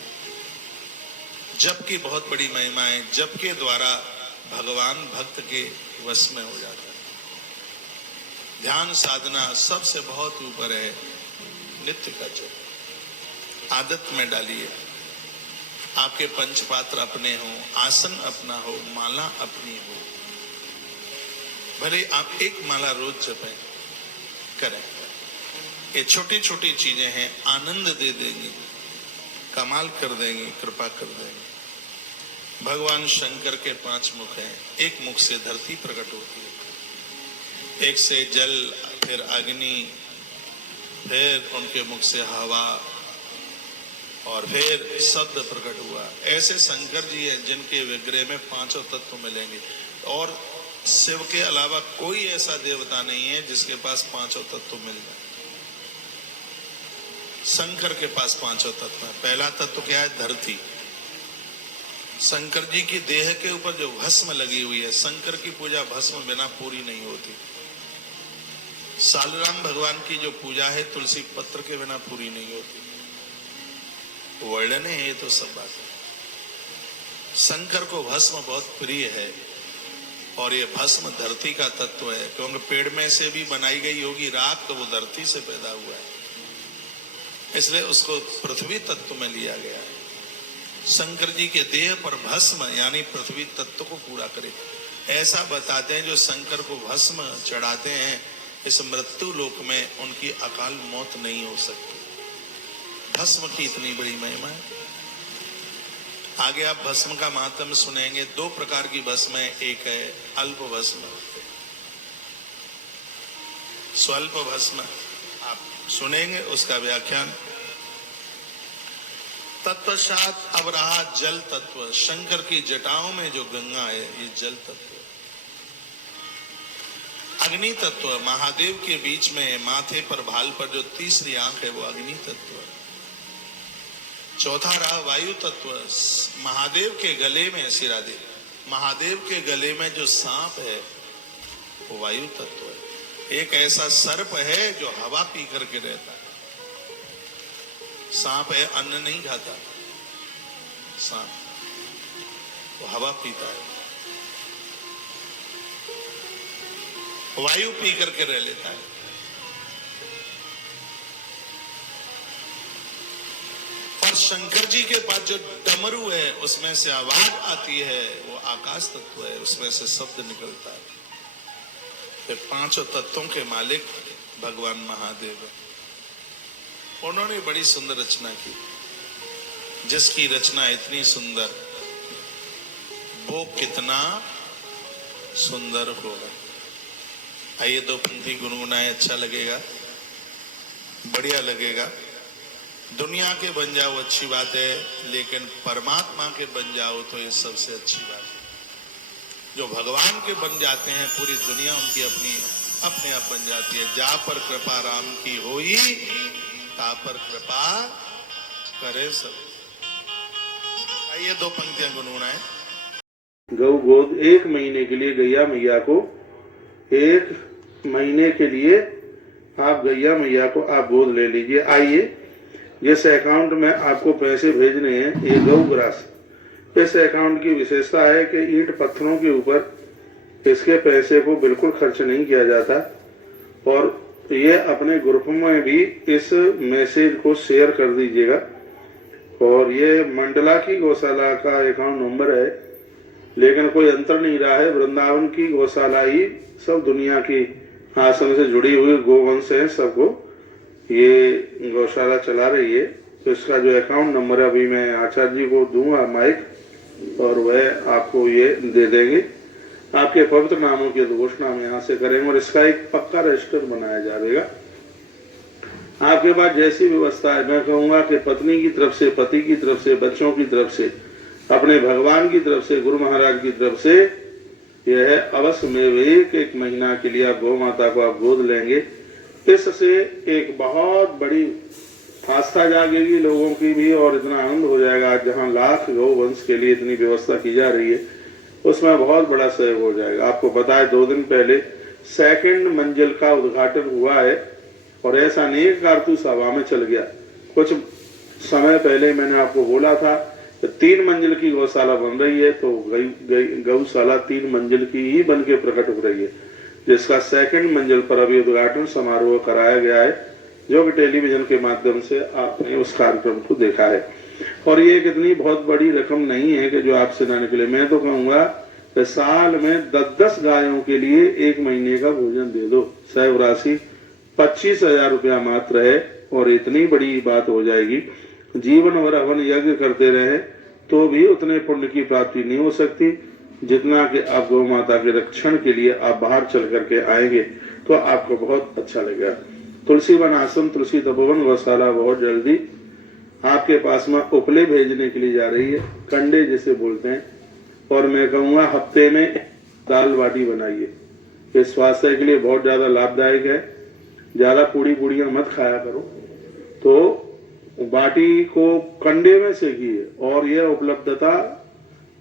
जप की बहुत बड़ी महिमा है। जप के द्वारा भगवान भक्त के वश में हो जाता है। ध्यान साधना सबसे बहुत ऊपर है। नित्य का जप आदत में डालिए। आपके पंचपात्र अपने हो, आसन अपना हो, माला अपनी हो। भले आप एक माला रोज जपें, करें। ये छोटी छोटी चीजें हैं, आनंद दे देंगी, कमाल कर देंगी, कृपा कर देंगी। भगवान शंकर के 5 मुख हैं। एक मुख से धरती प्रकट होती है, एक से जल, फिर अग्नि, फिर उनके मुख से हवा, और फिर शब्द प्रकट हुआ। ऐसे शंकर जी हैं जिनके विग्रह में 5 तत्व मिलेंगे, और शिव के अलावा कोई ऐसा देवता नहीं है जिसके पास 5 तत्व मिल जाए। शंकर के पास 5 तत्व है। पहला तत्व क्या है? धरती। शंकर जी की देह के ऊपर जो भस्म लगी हुई है, शंकर की पूजा भस्म बिना पूरी नहीं होती। सालराम भगवान की जो पूजा है, तुलसी पत्र के बिना पूरी नहीं होती। वर्णन है ये तो सब बात है। शंकर को भस्म बहुत प्रिय है, और ये भस्म धरती का तत्व है, क्योंकि पेड़ में से भी बनाई गई होगी राख, तो वो धरती से पैदा हुआ है, इसलिए उसको पृथ्वी तत्व में लिया गया है। शंकर जी के देह पर भस्म यानी पृथ्वी तत्व को पूरा करे, ऐसा बताते हैं। जो शंकर को भस्म चढ़ाते हैं, इस मृत्यु लोक में उनकी अकाल मौत नहीं हो सकती। भस्म की इतनी बड़ी महिमा है। आगे आप भस्म का महात्म्य सुनेंगे। 2 प्रकार की भस्म है। एक है अल्प भस्म, स्वल्प भस्म। आप सुनेंगे उसका व्याख्यान। तत्पश्चात अब रहा जल तत्व। शंकर की जटाओं में जो गंगा है, ये जल तत्व। अग्नि तत्व, महादेव के बीच में माथे पर भाल पर जो तीसरी आंख है, वो अग्नि तत्व है। चौथा रहा वायु तत्व। महादेव के गले में, सिरादेव, महादेव के गले में जो सांप है, वो वायु तत्व है। एक ऐसा सर्प है जो हवा पी करके रहता है। सांप है, अन्न नहीं खाता। सांप वो हवा पीता है, वायु पी करके रह लेता है। और शंकर जी के पास जो डमरू है, उसमें से आवाज आती है, वो आकाश तत्व है, उसमें से शब्द निकलता है। फिर 5 तत्वों के मालिक भगवान महादेव है। उन्होंने बड़ी सुंदर रचना की। जिसकी रचना इतनी सुंदर, वो कितना सुंदर होगा। आइए 2 पंक्ति गुनगुनाए, अच्छा लगेगा, बढ़िया लगेगा। दुनिया के बन जाओ अच्छी बात है, लेकिन परमात्मा के बन जाओ तो ये सबसे अच्छी बात है। जो भगवान के बन जाते हैं पूरी दुनिया उनकी अपनी अपने आप बन जाती है। जा पर कृपा राम की होई, ता पर कृपा करे सब। आइए 2 पंक्तियां गुनगुनाएं। गौ गोद 1 महीने के लिए गैया मैया को 1 महीने के लिए आप गैया मैया को आप गोद ले लीजिए। आइए जिस अकाउंट में आपको पैसे भेजने हैं ये गौ ग्रास, इस अकाउंट की विशेषता है कि ईंट पत्थरों के ऊपर इसके पैसे को बिल्कुल खर्च नहीं किया जाता और ये अपने ग्रुप में भी इस मैसेज को शेयर कर दीजिएगा। और ये मंडला की गौशाला का अकाउंट नंबर है, लेकिन कोई अंतर नहीं रहा है। वृंदावन की गौशाला ही सब दुनिया की आश्रम से जुड़ी हुई गोवंश है, सबको ये गौशाला चला रही है। तो इसका जो अकाउंट नंबर है अभी मैं आचार्य जी को दूंगा माइक, और वह आपको ये दे देंगे। आपके पवित्र नामों की घोषणा हम यहाँ से करेंगे और इसका एक पक्का रजिस्टर बनाया जाएगा। आपके पास जैसी व्यवस्था है, मैं कहूंगा कि पत्नी की तरफ से, पति की तरफ से, बच्चों की तरफ से, अपने भगवान की तरफ से, गुरु महाराज की तरफ से, यह अवश्य में 1 महीना के लिए आप गौ माता को आप गोद लेंगे। इससे एक बहुत बड़ी आस्था जागेगी लोगों की भी और इतना आनंद हो जाएगा। आज जहाँ लाख गौ वंश के लिए इतनी व्यवस्था की जा रही है उसमें बहुत बड़ा सहयोग हो जाएगा। आपको पता है 2 दिन पहले 2nd मंजिल का उद्घाटन हुआ है और ऐसा नहीं कारतूस हवा में चल गया। कुछ समय पहले मैंने आपको बोला था कि 3 मंजिल की गौशाला बन रही है, तो गौशाला 3 मंजिल की ही बन के प्रकट हो रही है, जिसका 2nd मंजिल पर अभी उद्घाटन समारोह कराया गया है, जो कि टेलीविजन के माध्यम से आपने उस कार्यक्रम को देखा है। और ये कितनी बहुत बड़ी रकम नहीं है कि जो आपसे ना निकले। मैं तो कहूंगा कि साल में 10-10 गायों के लिए 1 महीने का भोजन दे दो। सहयोग राशि 25,000 रुपया मात्र है और इतनी बड़ी बात हो जाएगी। जीवन भर हवन यज्ञ करते रहे तो भी उतने पुण्य की प्राप्ति नहीं हो सकती जितना कि आप गौ माता के रक्षण के लिए आप बाहर चल करके आएंगे तो आपको बहुत अच्छा लगेगा। तुलसी वन आश्रम, तुलसी तपोवन गौशाला बहुत जल्दी आपके पास में उपले भेजने के लिए जा रही है, कंडे जिसे बोलते हैं। और मैं कहूँगा हफ्ते में दाल बाटी बनाइए, ये स्वास्थ्य के लिए बहुत ज्यादा लाभदायक है। ज्यादा पूड़ियां मत खाया करो, तो बाटी को कंडे में सेकिए। और यह उपलब्धता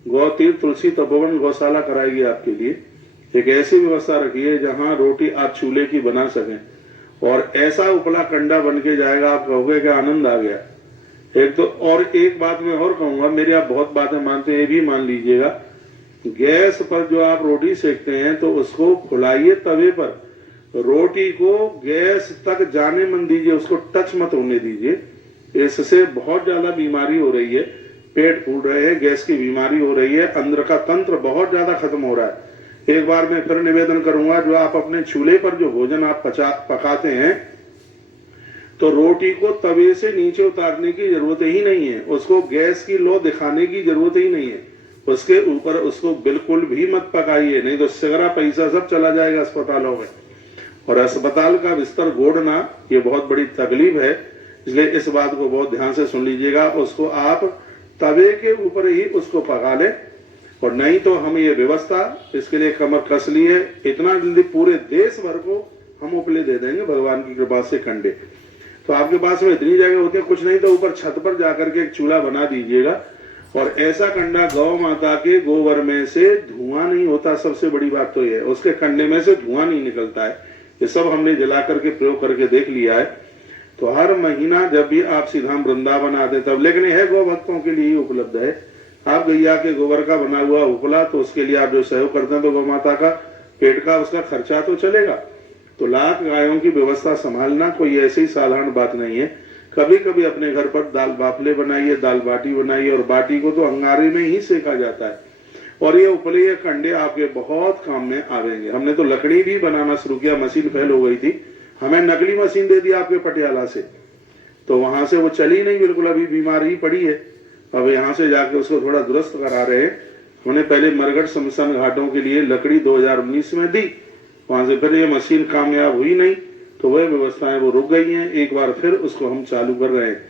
गौतीर्थ तुलसी तपोवन गौशाला कराएगी आपके लिए। एक ऐसी व्यवस्था रखिए जहां रोटी आप चूल्हे की बना सकें और ऐसा उपला कंडा बन के जाएगा, आप कहोगे कि आनंद आ गया। एक तो और एक बात मैं और कहूंगा, मेरी आप बहुत बातें मानते हैं, ये भी मान लीजिएगा, गैस पर जो आप रोटी सेकते हैं तो उसको खुलाइए तवे पर, रोटी को गैस तक जाने मत दीजिए, उसको टच मत होने दीजिए। इससे बहुत ज्यादा बीमारी हो रही है, पेट फूल रहे हैं, गैस की बीमारी हो रही है, अंदर का तंत्र बहुत ज्यादा खत्म हो रहा है। एक बार मैं फिर निवेदन करूंगा, जो आप अपने चूल्हे पर जो भोजन आप पकाते हैं तो रोटी को तवे से नीचे उतारने की जरूरत ही नहीं है, उसको गैस की लो दिखाने की जरूरत ही नहीं है, उसके ऊपर उसको बिल्कुल भी मत पकाइए, नहीं तो सगरा पैसा सब चला जाएगा अस्पतालों में। और अस्पताल का बिस्तर गोड़ना ये बहुत बड़ी तकलीफ है, इसलिए इस बात को बहुत ध्यान से सुन लीजिएगा। उसको आप तवे के ऊपर ही उसको पका ले, और नहीं तो हम ये व्यवस्था इसके लिए कमर कस ली है। इतना जल्दी पूरे देश भर को हम उपले दे देंगे भगवान की कृपा से कंडे। तो आपके पास में इतनी जगह होती है, कुछ नहीं तो ऊपर छत पर जाकर के एक चूल्हा बना दीजिएगा और ऐसा कंडा गौ माता के गोबर में से धुआं नहीं होता। सबसे बड़ी बात तो ये है, उसके कंडे में से धुआं नहीं निकलता है। ये सब हमने जला करके प्रयोग करके देख लिया है। तो हर महीना जब भी आप सीधाम वृंदावन आते तब, लेकिन यह गौ भक्तों के लिए ही उपलब्ध है। आप गैया के गोबर का बना हुआ उपला, तो उसके लिए आप जो सहयोग करते हैं तो गौ माता का पेट का उसका खर्चा तो चलेगा। तो लाख गायों की व्यवस्था संभालना कोई ऐसी ही साधारण बात नहीं है। कभी कभी अपने घर पर दाल बाफले बनाइए, दाल बाटी बनाइए, और बाटी को तो अंगारे में ही सेका जाता है। और ये उपले ये कंडे आपके बहुत काम में आवेंगे। हमने तो लकड़ी भी बनाना शुरू किया, मशीन फेल हो गई थी, हमें नकली मशीन दे दी आपके पटियाला से, तो वहां से वो चली नहीं बिल्कुल, अभी बीमार ही पड़ी है। अब यहाँ से जाके उसको थोड़ा दुरुस्त करा रहे हैं। हमने पहले मरगढ़ शमशान घाटों के लिए लकड़ी 2019 में दी, वहां से फिर ये मशीन कामयाब हुई नहीं, तो वह व्यवस्थाएं वो रुक गई हैं। एक बार फिर उसको हम चालू कर रहे हैं।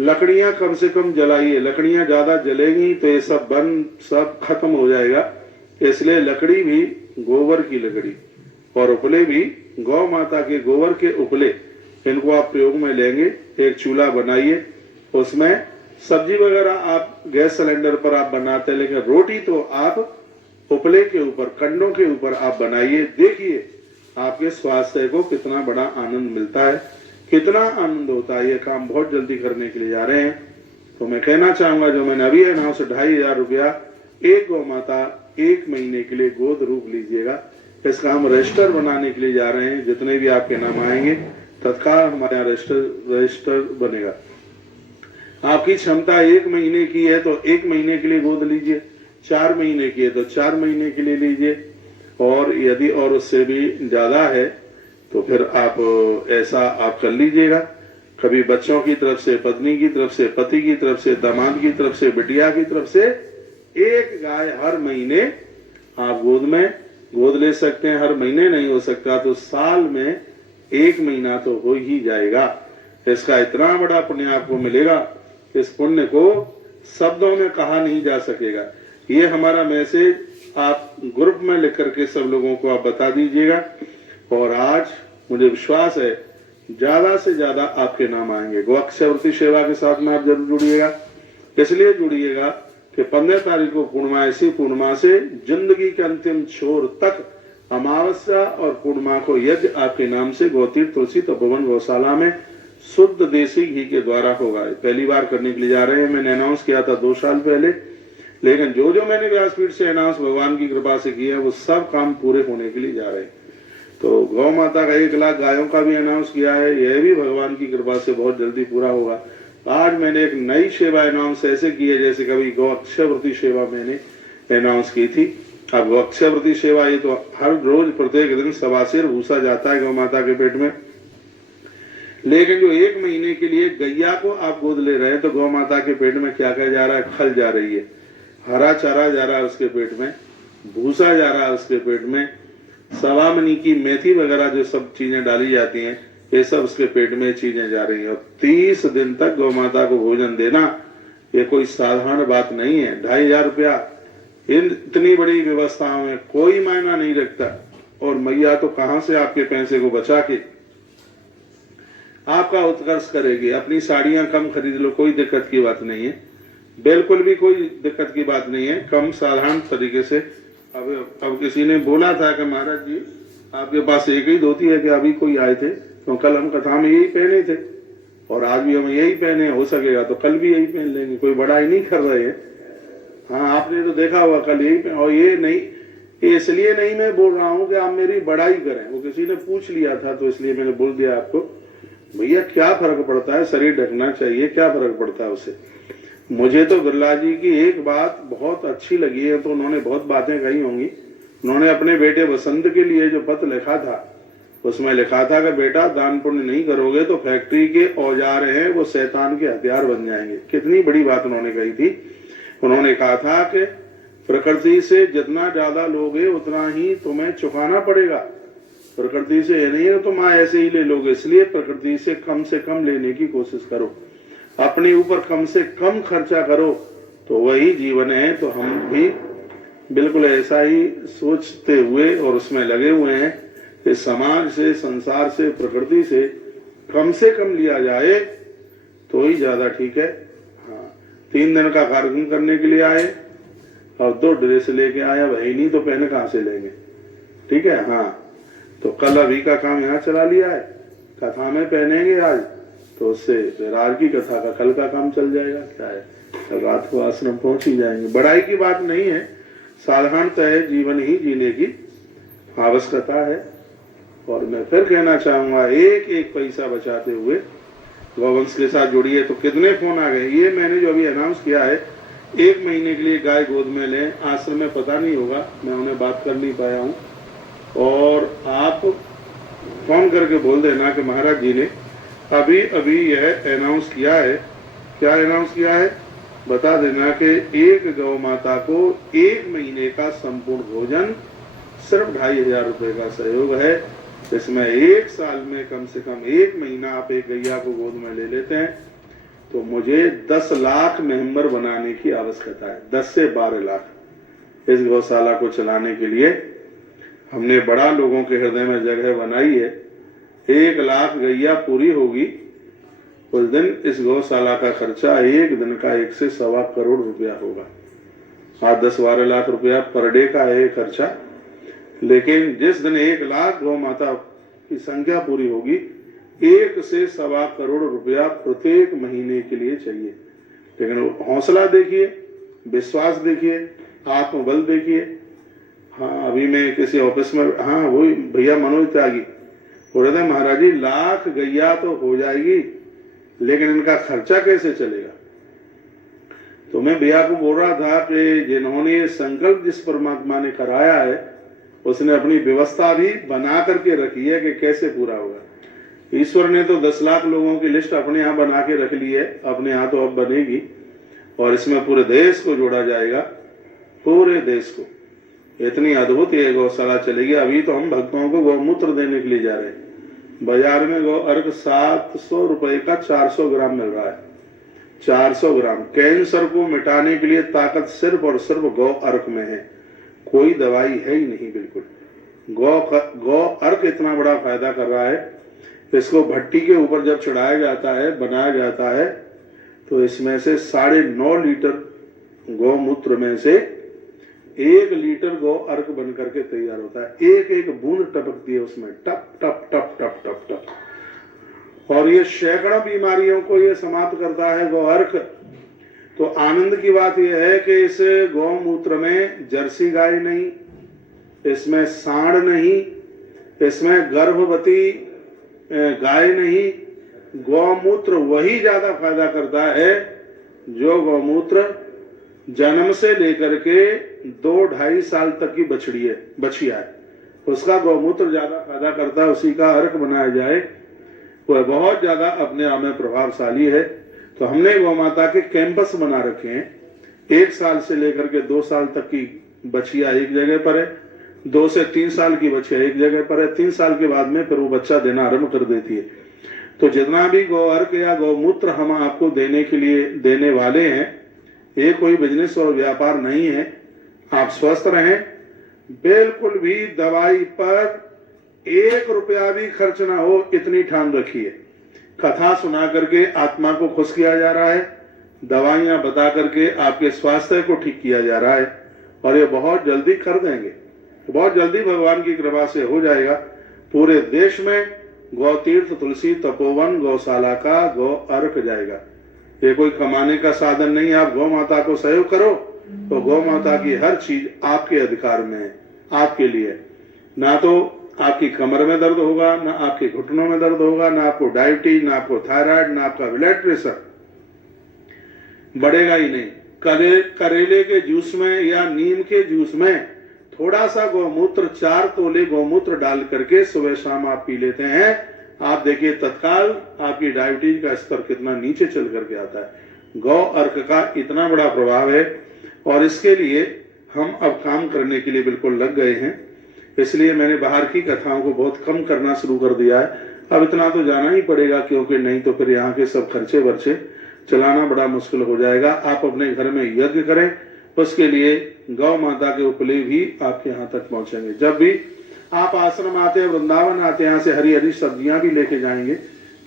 लकड़ियां कम से कम जलाइए, लकड़ियां ज्यादा जलेगी तो ये सब बंद सब खत्म हो जाएगा। इसलिए लकड़ी भी गोबर की लकड़ी और उपले भी गौ माता के गोबर के उपले, इनको आप प्रयोग में लेंगे। एक चूल्हा बनाइए, उसमें सब्जी वगैरह आप गैस सिलेंडर पर आप बनाते हैं, लेकिन रोटी तो आप उपले के ऊपर, कंडों के ऊपर आप बनाइए। देखिए आपके स्वास्थ्य को कितना बड़ा आनंद मिलता है, कितना आनंद होता है। ये काम बहुत जल्दी करने के लिए जा रहे हैं। तो मैं कहना चाहूंगा, जो मैंने अभी अनाउंस 2500 रुपया एक गौ माता 1 महीने के लिए गोद रूप लीजिएगा। इसका हम रजिस्टर बनाने के लिए जा रहे हैं। जितने भी आपके नाम आएंगे तत्काल हमारे यहाँ रजिस्टर बनेगा। आपकी क्षमता 1 महीने की है तो 1 महीने के लिए गोद लीजिए, 4 महीने की है तो 4 महीने के लिए लीजिए, और यदि और उससे भी ज्यादा है तो फिर आप ऐसा आप कर लीजिएगा। कभी बच्चों की तरफ से, पत्नी की तरफ से, पति की तरफ से, दामाद की तरफ से, बिटिया की तरफ से एक गाय हर महीने आप गोद ले सकते हैं। हर महीने नहीं हो सकता तो साल में 1 महीना तो हो ही जाएगा। इसका इतना बड़ा पुण्य आपको मिलेगा, इस पुण्य को शब्दों में कहा नहीं जा सकेगा। ये हमारा मैसेज आप ग्रुप में लिख करके सब लोगों को आप बता दीजिएगा। और आज मुझे विश्वास है ज्यादा से ज्यादा आपके नाम आएंगे। गो अक्षयवृत्ति सेवा के साथ में आप जरूर जुड़िएगा। इसलिए जुड़िएगा कि 15 तारीख को पूर्णिमा, ऐसी पूर्णिमा से जिंदगी के अंतिम छोर तक अमावस्या और पूर्णिमा को यज्ञ आपके नाम से गौतीर्थ तुलसी तपोवन गौशाला में शुद्ध देसी घी के द्वारा होगा। पहली बार करने के लिए जा रहे हैं। मैंने अनाउंस किया था 2 साल पहले, लेकिन जो मैंने व्यासपीठ से अनाउंस भगवान की कृपा से किए हैं वो सब काम पूरे होने के लिए जा रहे हैं। तो गौ माता का 1 लाख गायों का भी अनाउंस किया है, यह भी भगवान की कृपा से बहुत जल्दी पूरा होगा। आज मैंने एक नई सेवा अनाउंस ऐसे की है जैसे कभी गौ अक्षयवृत्ति सेवा मैंने अनाउंस की थी। अब गौ अक्षयवृत्ति सेवा ये तो हर रोज प्रत्येक दिन 1.25 सेर भूसा जाता है गौ माता के पेट में, लेकिन जो 1 महीने के लिए गैया को आप गोद ले रहे हैं तो गौ माता के पेट में क्या क्या जा रहा है? खल जा रही है, हरा चारा जा रहा है उसके पेट में, भूसा जा रहा है उसके पेट में, सवामनी की मेथी वगैरह जो सब चीजें डाली जाती हैं ये सब उसके पेट में चीजें जा रही हैं। और 30 दिन तक गौ माता को भोजन देना ये कोई साधारण बात नहीं है। 2500 रुपया इतनी बड़ी व्यवस्थाओं में कोई मायना नहीं रखता। और मैया तो कहां से आपके पैसे को बचा के आपका उत्कर्ष करेगी। अपनी साड़ियां कम खरीद लो, कोई दिक्कत की बात नहीं है, बिल्कुल भी कोई दिक्कत की बात नहीं है। कम साधारण तरीके से अब किसी ने बोला था कि महाराज जी आपके पास एक ही धोती है कि अभी कोई आए थे तो कल हम कथा में यही पहने थे और आज भी हम यही पहने, हो सकेगा तो कल भी यही पहन लेंगे, कोई बड़ाई नहीं कर रहे हैं। हाँ आपने तो देखा हुआ कल यही पहन, और ये नहीं, इसलिए नहीं मैं बोल रहा हूँ कि आप मेरी बड़ाई करें, वो किसी ने पूछ लिया था तो इसलिए मैंने बोल दिया आपको। भैया क्या फर्क पड़ता है, शरीर ढकना चाहिए, क्या फर्क पड़ता है उससे। मुझे तो बिरला जी की एक बात बहुत अच्छी लगी है, तो उन्होंने बहुत बातें कही होंगी। उन्होंने अपने बेटे वसंत के लिए जो पत्र लिखा था उसमें लिखा था कि बेटा दान पुण्य नहीं करोगे तो फैक्ट्री के औजार हैं वो शैतान के हथियार बन जाएंगे। कितनी बड़ी बात उन्होंने कही थी। उन्होंने कहा था कि प्रकृति से जितना ज्यादा लोगे उतना ही तुम्हें चुकाना पड़ेगा। प्रकृति से ये नहीं है तुम ऐसे ही ले लोगे, इसलिए प्रकृति से कम लेने की कोशिश करो, अपने ऊपर कम से कम खर्चा करो, तो वही जीवन है। तो हम भी बिल्कुल ऐसा ही सोचते हुए और उसमें लगे हुए हैं कि समाज से, संसार से, प्रकृति से कम लिया जाए तो ही ज्यादा ठीक है। हाँ 3 दिन का कार्यक्रम करने के लिए आए और 2 ड्रेस लेके आया, वही नहीं तो पहने कहां से लेंगे, ठीक है। हाँ तो कल अभी का काम यहाँ चला लिया है, कथा में पहनेंगे आज, तो उससे फिर आज की कथा का कल का काम चल जाएगा। क्या है, कल रात को आश्रम पहुंच ही जाएंगे। बड़ाई की बात नहीं है, साधारणतः जीवन ही जीने की आवश्यकता है। और मैं फिर कहना चाहूंगा, एक एक पैसा बचाते हुए गौवंश के साथ जुड़िए। तो कितने फोन आ गए, ये मैंने जो अभी अनाउंस किया है 1 महीने के लिए गाय गोद में लें, आश्रम में पता नहीं होगा, मैं उन्हें बात कर नहीं पाया हूँ। और आप फोन करके बोल देना कि महाराज जी ने अभी अभी यह अनाउंस किया है। क्या अनाउंस किया है बता देना कि एक गौ माता को 1 महीने का संपूर्ण भोजन सिर्फ 2500 रुपए का सहयोग है। इसमें 1 साल में कम से कम 1 महीना आप एक गैया को गोद में ले लेते हैं तो मुझे 10 लाख मेंबर बनाने की आवश्यकता है, 10 से 12 लाख। इस गौशाला को चलाने के लिए हमने बड़ा लोगों के हृदय में जगह बनाई है। 1 लाख गैया पूरी होगी उस दिन इस गौशाला का खर्चा एक दिन का 1 से 1.25 करोड़ रुपया होगा। 10-12 लाख रुपया पर डे का है खर्चा, लेकिन जिस दिन 1 लाख गौ माता की संख्या पूरी होगी 1 से 1.25 करोड़ रुपया प्रत्येक महीने के लिए चाहिए। लेकिन हौसला देखिए, विश्वास देखिए, आत्मबल देखिए। हाँ, अभी मैं किसी ऑफिस में, हाँ वही भैया मनोज त्यागी बोल रहे थे, महाराज जी 1 लाख गैया तो हो जाएगी लेकिन इनका खर्चा कैसे चलेगा। तो मैं भैया को बोल रहा था कि जिन्होंने संकल्प जिस परमात्मा ने कराया है उसने अपनी व्यवस्था भी बना करके रखी है कि कैसे पूरा होगा। ईश्वर ने तो 10 लाख लोगों की लिस्ट अपने यहाँ बना के रख ली है, अपने यहाँ तो अब बनेगी और इसमें पूरे देश को जोड़ा जाएगा, पूरे देश को। इतनी अद्भुत ये गौशाला चलेगी। अभी तो हम भक्तों को गौमूत्र देने के लिए जा रहे हैं। बाजार में गौ अर्घ 700 रुपए का 400 ग्राम मिल रहा है। 400 ग्राम। कैंसर को मिटाने के लिए ताकत सिर्फ और सिर्फ गौ अर्घ में है, कोई दवाई है ही नहीं। बिल्कुल गौ अर्घ इतना बड़ा फायदा कर रहा है। इसको भट्टी के ऊपर जब चढ़ाया जाता है, बनाया जाता है, तो इसमें से 9.5 लीटर गौमूत्र में से 1 लीटर गौ अर्क बन करके तैयार होता है। एक एक बूंद टपकती है उसमें, टप टप टप टप टप टप, और ये सैकड़ों बीमारियों को ये समाप्त करता है गौ अर्क। तो आनंद की बात यह है कि इस गौमूत्र में जर्सी गाय नहीं, इसमें सांड नहीं, इसमें गर्भवती गाय नहीं। गौमूत्र वही ज्यादा फायदा करता है जो गौमूत्र जन्म से लेकर के 2-2.5 साल तक की बछिया है, उसका गौमूत्र ज्यादा फायदा करता है। उसी का अर्क बनाया जाए वह बहुत ज्यादा अपने आप में प्रभावशाली है। तो हमने गौ माता के कैंपस बना रखे हैं। 1 साल से लेकर के 2 साल तक की बछिया एक जगह पर है, 2 से 3 साल की बछिया एक जगह पर है। 3 साल के बाद में फिर वो बच्चा देना आरंभ कर देती है। तो जितना भी गौ अर्क या गौमूत्र हम आपको देने के लिए देने वाले हैं, ये कोई बिजनेस और व्यापार नहीं है। आप स्वस्थ रहें, बिल्कुल भी दवाई पर 1 रुपया भी खर्च ना हो, इतनी ठान रखिए। कथा सुना करके आत्मा को खुश किया जा रहा है, दवाइयां बता करके आपके स्वास्थ्य को ठीक किया जा रहा है, और ये बहुत जल्दी कर देंगे। बहुत जल्दी भगवान की कृपा से हो जाएगा। पूरे देश में गौ तीर्थ, तुलसी तपोवन, गौशाला का गौ अर्क जाएगा। ये कोई कमाने का साधन नहीं है। आप गौ माता को सहयोग करो तो गौ माता की हर चीज आपके अधिकार में है, आपके लिए। ना तो आपकी कमर में दर्द होगा, ना आपके घुटनों में दर्द होगा, ना आपको डायबिटीज, ना आपको थायराइड, ना आपका ब्लड प्रेशर बढ़ेगा ही नहीं। करेले के जूस में या नीम के जूस में थोड़ा सा गौमूत्र, 4 तोले गौमूत्र डाल करके सुबह शाम आप पी लेते हैं, आप देखिए तत्काल आपकी डायबिटीज का स्तर कितना नीचे चल करके आता है। गौ अर्क का इतना बड़ा प्रभाव है, और इसके लिए हम अब काम करने के लिए बिल्कुल लग गए हैं। इसलिए मैंने बाहर की कथाओं को बहुत कम करना शुरू कर दिया है। अब इतना तो जाना ही पड़ेगा, क्योंकि नहीं तो फिर यहाँ के सब खर्चे वर्चे चलाना बड़ा मुश्किल हो जाएगा। आप अपने घर में यज्ञ करें, उसके लिए गौ माता के उपले भी आपके यहाँ तक पहुंचेंगे। जब भी आप आश्रम आते हैं, वृंदावन आते हैं, यहाँ से हरी हरी सब्जियां भी लेके जाएंगे,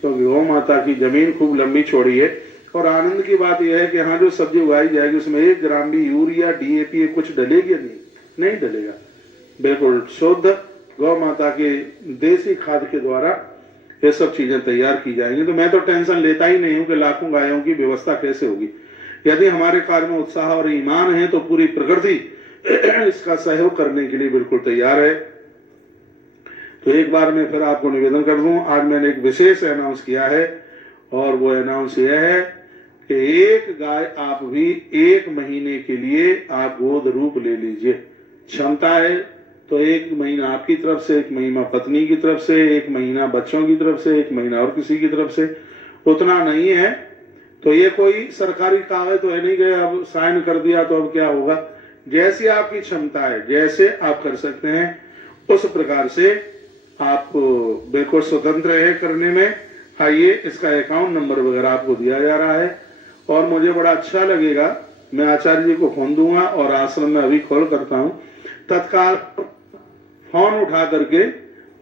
क्योंकि गौ माता की जमीन खूब लंबी चौड़ी है। और आनंद की बात यह है कि यहाँ जो सब्जी उगाई जाएगी उसमें 1 ग्राम भी यूरिया, डीएपी कुछ डलेगी नहीं डलेगा। बिल्कुल शुद्ध गौ माता के देसी खाद के द्वारा ये सब चीजें तैयार की जाएंगी। तो मैं तो टेंशन लेता ही नहीं हूँ कि लाखों गायों की व्यवस्था कैसे होगी। यदि हमारे कार्य में उत्साह और ईमान है तो पूरी प्रकृति इसका सहयोग करने के लिए बिल्कुल तैयार है। तो एक बार मैं फिर आपको निवेदन कर दूं, आज मैंने एक विशेष अनाउंस किया है, और वो अनाउंस यह है कि 1 गाय आप भी 1 महीने के लिए आप गोद रूप ले लीजिए। क्षमता है तो 1 महीना आपकी तरफ से, 1 महीना पत्नी की तरफ से, 1 महीना बच्चों की तरफ से, 1 महीना और किसी की तरफ से। उतना नहीं है तो ये कोई सरकारी कागज तो है नहीं कि अब साइन कर दिया तो अब क्या होगा। जैसी आपकी क्षमता है, जैसे आप कर सकते हैं, उस प्रकार से आप बिल्कुल स्वतंत्र है करने में। आइए, इसका अकाउंट नंबर वगैरह आपको दिया जा रहा है, और मुझे बड़ा अच्छा लगेगा मैं आचार्य जी को फोन दूंगा और आश्रम में अभी कॉल करता हूं, तत्काल फोन उठा करके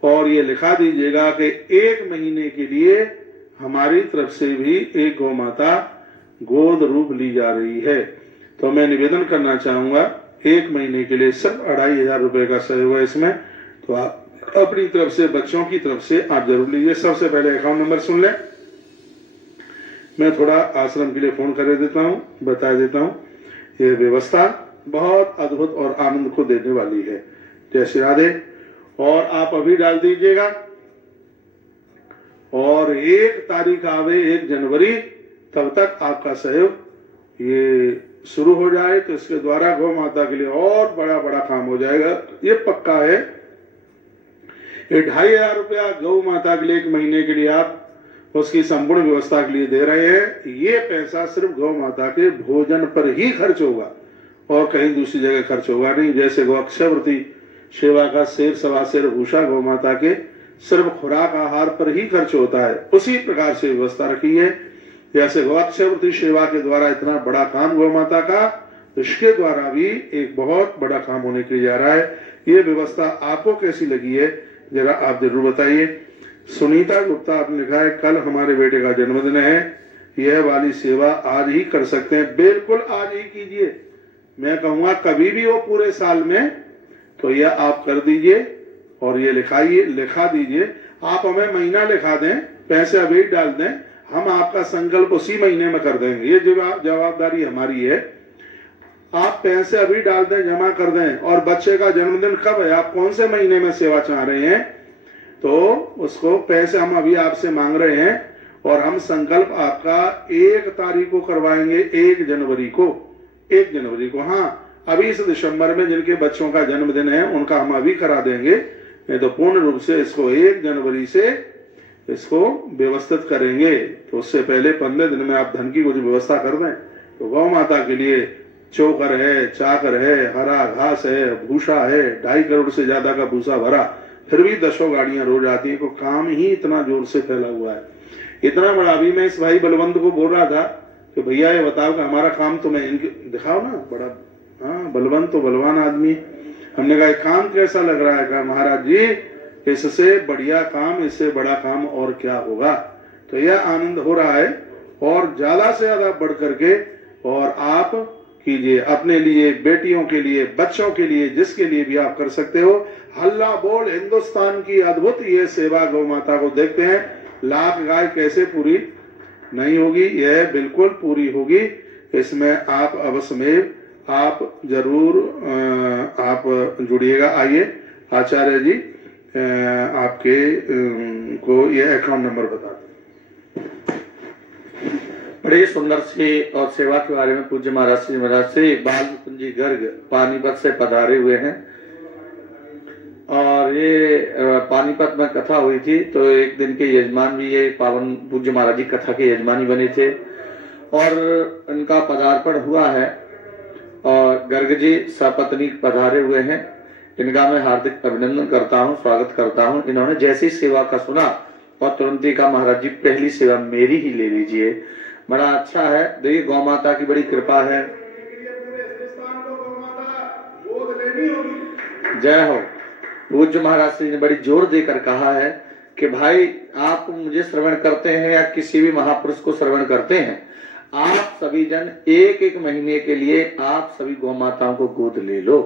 और ये लिखा दीजिएगा कि 1 महीने के लिए हमारी तरफ से भी एक गौ माता गोद रूप ली जा रही है। तो मैं निवेदन करना चाहूंगा 1 महीने के लिए सिर्फ 2500 रुपए का सहयोग है इसमें, तो आप अपनी तरफ से, बच्चों की तरफ से आप जरूर लीजिए। सबसे पहले अकाउंट नंबर सुन लें, मैं थोड़ा आश्रम के लिए फोन कर देता हूँ, बता देता हूँ। ये व्यवस्था बहुत अद्भुत और आनंद को देने वाली है। जय श्री राधे। और आप अभी डाल दीजिएगा और 1 तारीख आवे 1 जनवरी, तब तक आपका सहयोग ये शुरू हो जाए तो इसके द्वारा गौ माता के लिए और बड़ा काम हो जाएगा, ये पक्का है। ये 2500 रुपया गौ माता के लिए 1 महीने के लिए आप उसकी संपूर्ण व्यवस्था के लिए दे रहे हैं। ये पैसा सिर्फ गौ माता के भोजन पर ही खर्च होगा और कहीं दूसरी जगह खर्च होगा नहीं। जैसे गौ अक्षयवृत्ति सेवा का शेर सवा शेर भूषा गौ माता के सिर्फ खुराक आहार पर ही खर्च होता है, उसी प्रकार से व्यवस्था रखी है। जैसे गौ अक्षयवृत्ति सेवा के द्वारा इतना बड़ा काम गौ माता का, इसके द्वारा भी एक बहुत बड़ा काम होने के लिए जा रहा है। ये व्यवस्था आपको कैसी लगी है जरा आप जरूर बताइए। सुनीता गुप्ता आपने लिखा है, कल हमारे बेटे का जन्मदिन है, यह वाली सेवा आज ही कर सकते हैं। बिल्कुल आज ही कीजिए, मैं कहूंगा कभी भी हो पूरे साल में, तो यह आप कर दीजिए और ये लिखा दीजिए। आप हमें महीना लिखा दें, पैसे अभी डाल दें, हम आपका संकल्प उसी महीने में कर देंगे। ये जवाबदारी हमारी है। आप पैसे अभी डाल दें, जमा कर दें, और बच्चे का जन्मदिन कब है, आप कौन से महीने में सेवा चाह रहे हैं, तो उसको पैसे हम अभी आपसे मांग रहे हैं और हम संकल्प आपका 1 तारीख को करवाएंगे, 1 जनवरी को। हाँ, अभी इस दिसंबर में जिनके बच्चों का जन्मदिन है उनका हम अभी करा देंगे, नहीं तो पूर्ण रूप से इसको 1 जनवरी से इसको व्यवस्थित करेंगे। तो उससे पहले 15 दिन में आप धन की कुछ व्यवस्था कर दें। तो गौ माता के लिए चोकर है, चाकर है, हरा घास है, भूसा है, 2.5 करोड़ से ज्यादा का भूसा भरा, फिर भी 10 गाड़ियां रोज आती हैं। तो काम ही इतना जोर से फैला हुआ है, इतना बड़ा। अभी मैं इस भाई बलवंत को बोल रहा था कि भैया ये बताओ कि हमारा काम तुम्हें इनके दिखाओ ना, बड़ा हाँ बलवंत तो बलवान आदमी। हमने कहा काम कैसा लग रहा है, कहा महाराज जी इससे बढ़िया काम, इससे बड़ा काम और क्या होगा। तो यह आनंद हो रहा है और ज्यादा से ज्यादा बढ़ करके और आप कीजिए अपने लिए, बेटियों के लिए, बच्चों के लिए, जिसके लिए भी आप कर सकते हो। हल्ला बोल हिंदुस्तान की अद्भुत ये सेवा गौ माता को देखते हैं। लाख गाय कैसे पूरी नहीं होगी, यह बिल्कुल पूरी होगी। इसमें आप अवश्य में आप जरूर आप जुड़िएगा। आइए आचार्य जी आपके को यह अकाउंट नंबर बता दें। बड़े सुंदर से और सेवा के बारे में पूज्य महाराज श्री बाल मुकुंद जी गर्ग पानीपत से पधारे हुए हैं। और ये पानीपत में कथा हुई थी तो एक दिन के यजमान भी ये पावन पूज्य महाराज जी कथा के यजमानी बने थे और इनका पदार्पण हुआ है। और गर्ग जी सपत्नी पधारे हुए हैं, इनका मैं हार्दिक अभिनंदन करता हूं, स्वागत करता हूं। इन्होंने जैसी सेवा का सुना और तुरंत ही कहा महाराज जी पहली सेवा मेरी ही ले लीजिए। बड़ा अच्छा है। देखिए गौ माता की बड़ी कृपा है। जय हो। पूज्य महाराज श्री ने बड़ी जोर देकर कहा है कि भाई आप मुझे श्रवण करते हैं या किसी भी महापुरुष को श्रवण करते हैं, आप सभी जन 1-1 महीने के लिए आप सभी गौ माताओं को गोद ले लो।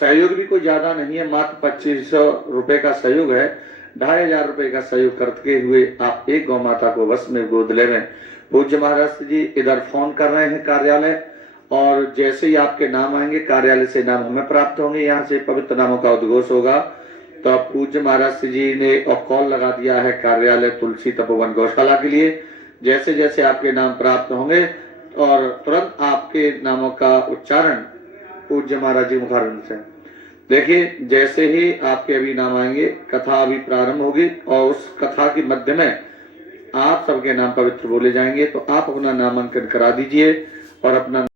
सहयोग भी कोई ज्यादा नहीं है, मात्र 2500 रुपए का सहयोग है। 2500 रुपए का सहयोग करते हुए आप एक गौ माता को वश में गोद ले रहे। पूज्य महाराज जी इधर फोन कर रहे हैं कार्यालय, और जैसे ही आपके नाम आएंगे कार्यालय से नाम हमें प्राप्त होंगे, यहाँ से पवित्र नामों का उद्घोष होगा। तो पूज्य महाराज जी ने और कॉल लगा दिया है कार्यालय तुलसी तपोवन गौशाला के लिए। जैसे जैसे आपके नाम प्राप्त होंगे और तुरंत आपके नामों का उच्चारण पूज्य महाराज जी मुखारविंद से देखिए, जैसे ही आपके अभी नाम आएंगे कथा अभी प्रारंभ होगी और उस कथा के मध्य में आप सबके नाम पवित्र बोले जाएंगे। तो आप अपना नामांकन करा दीजिए और अपना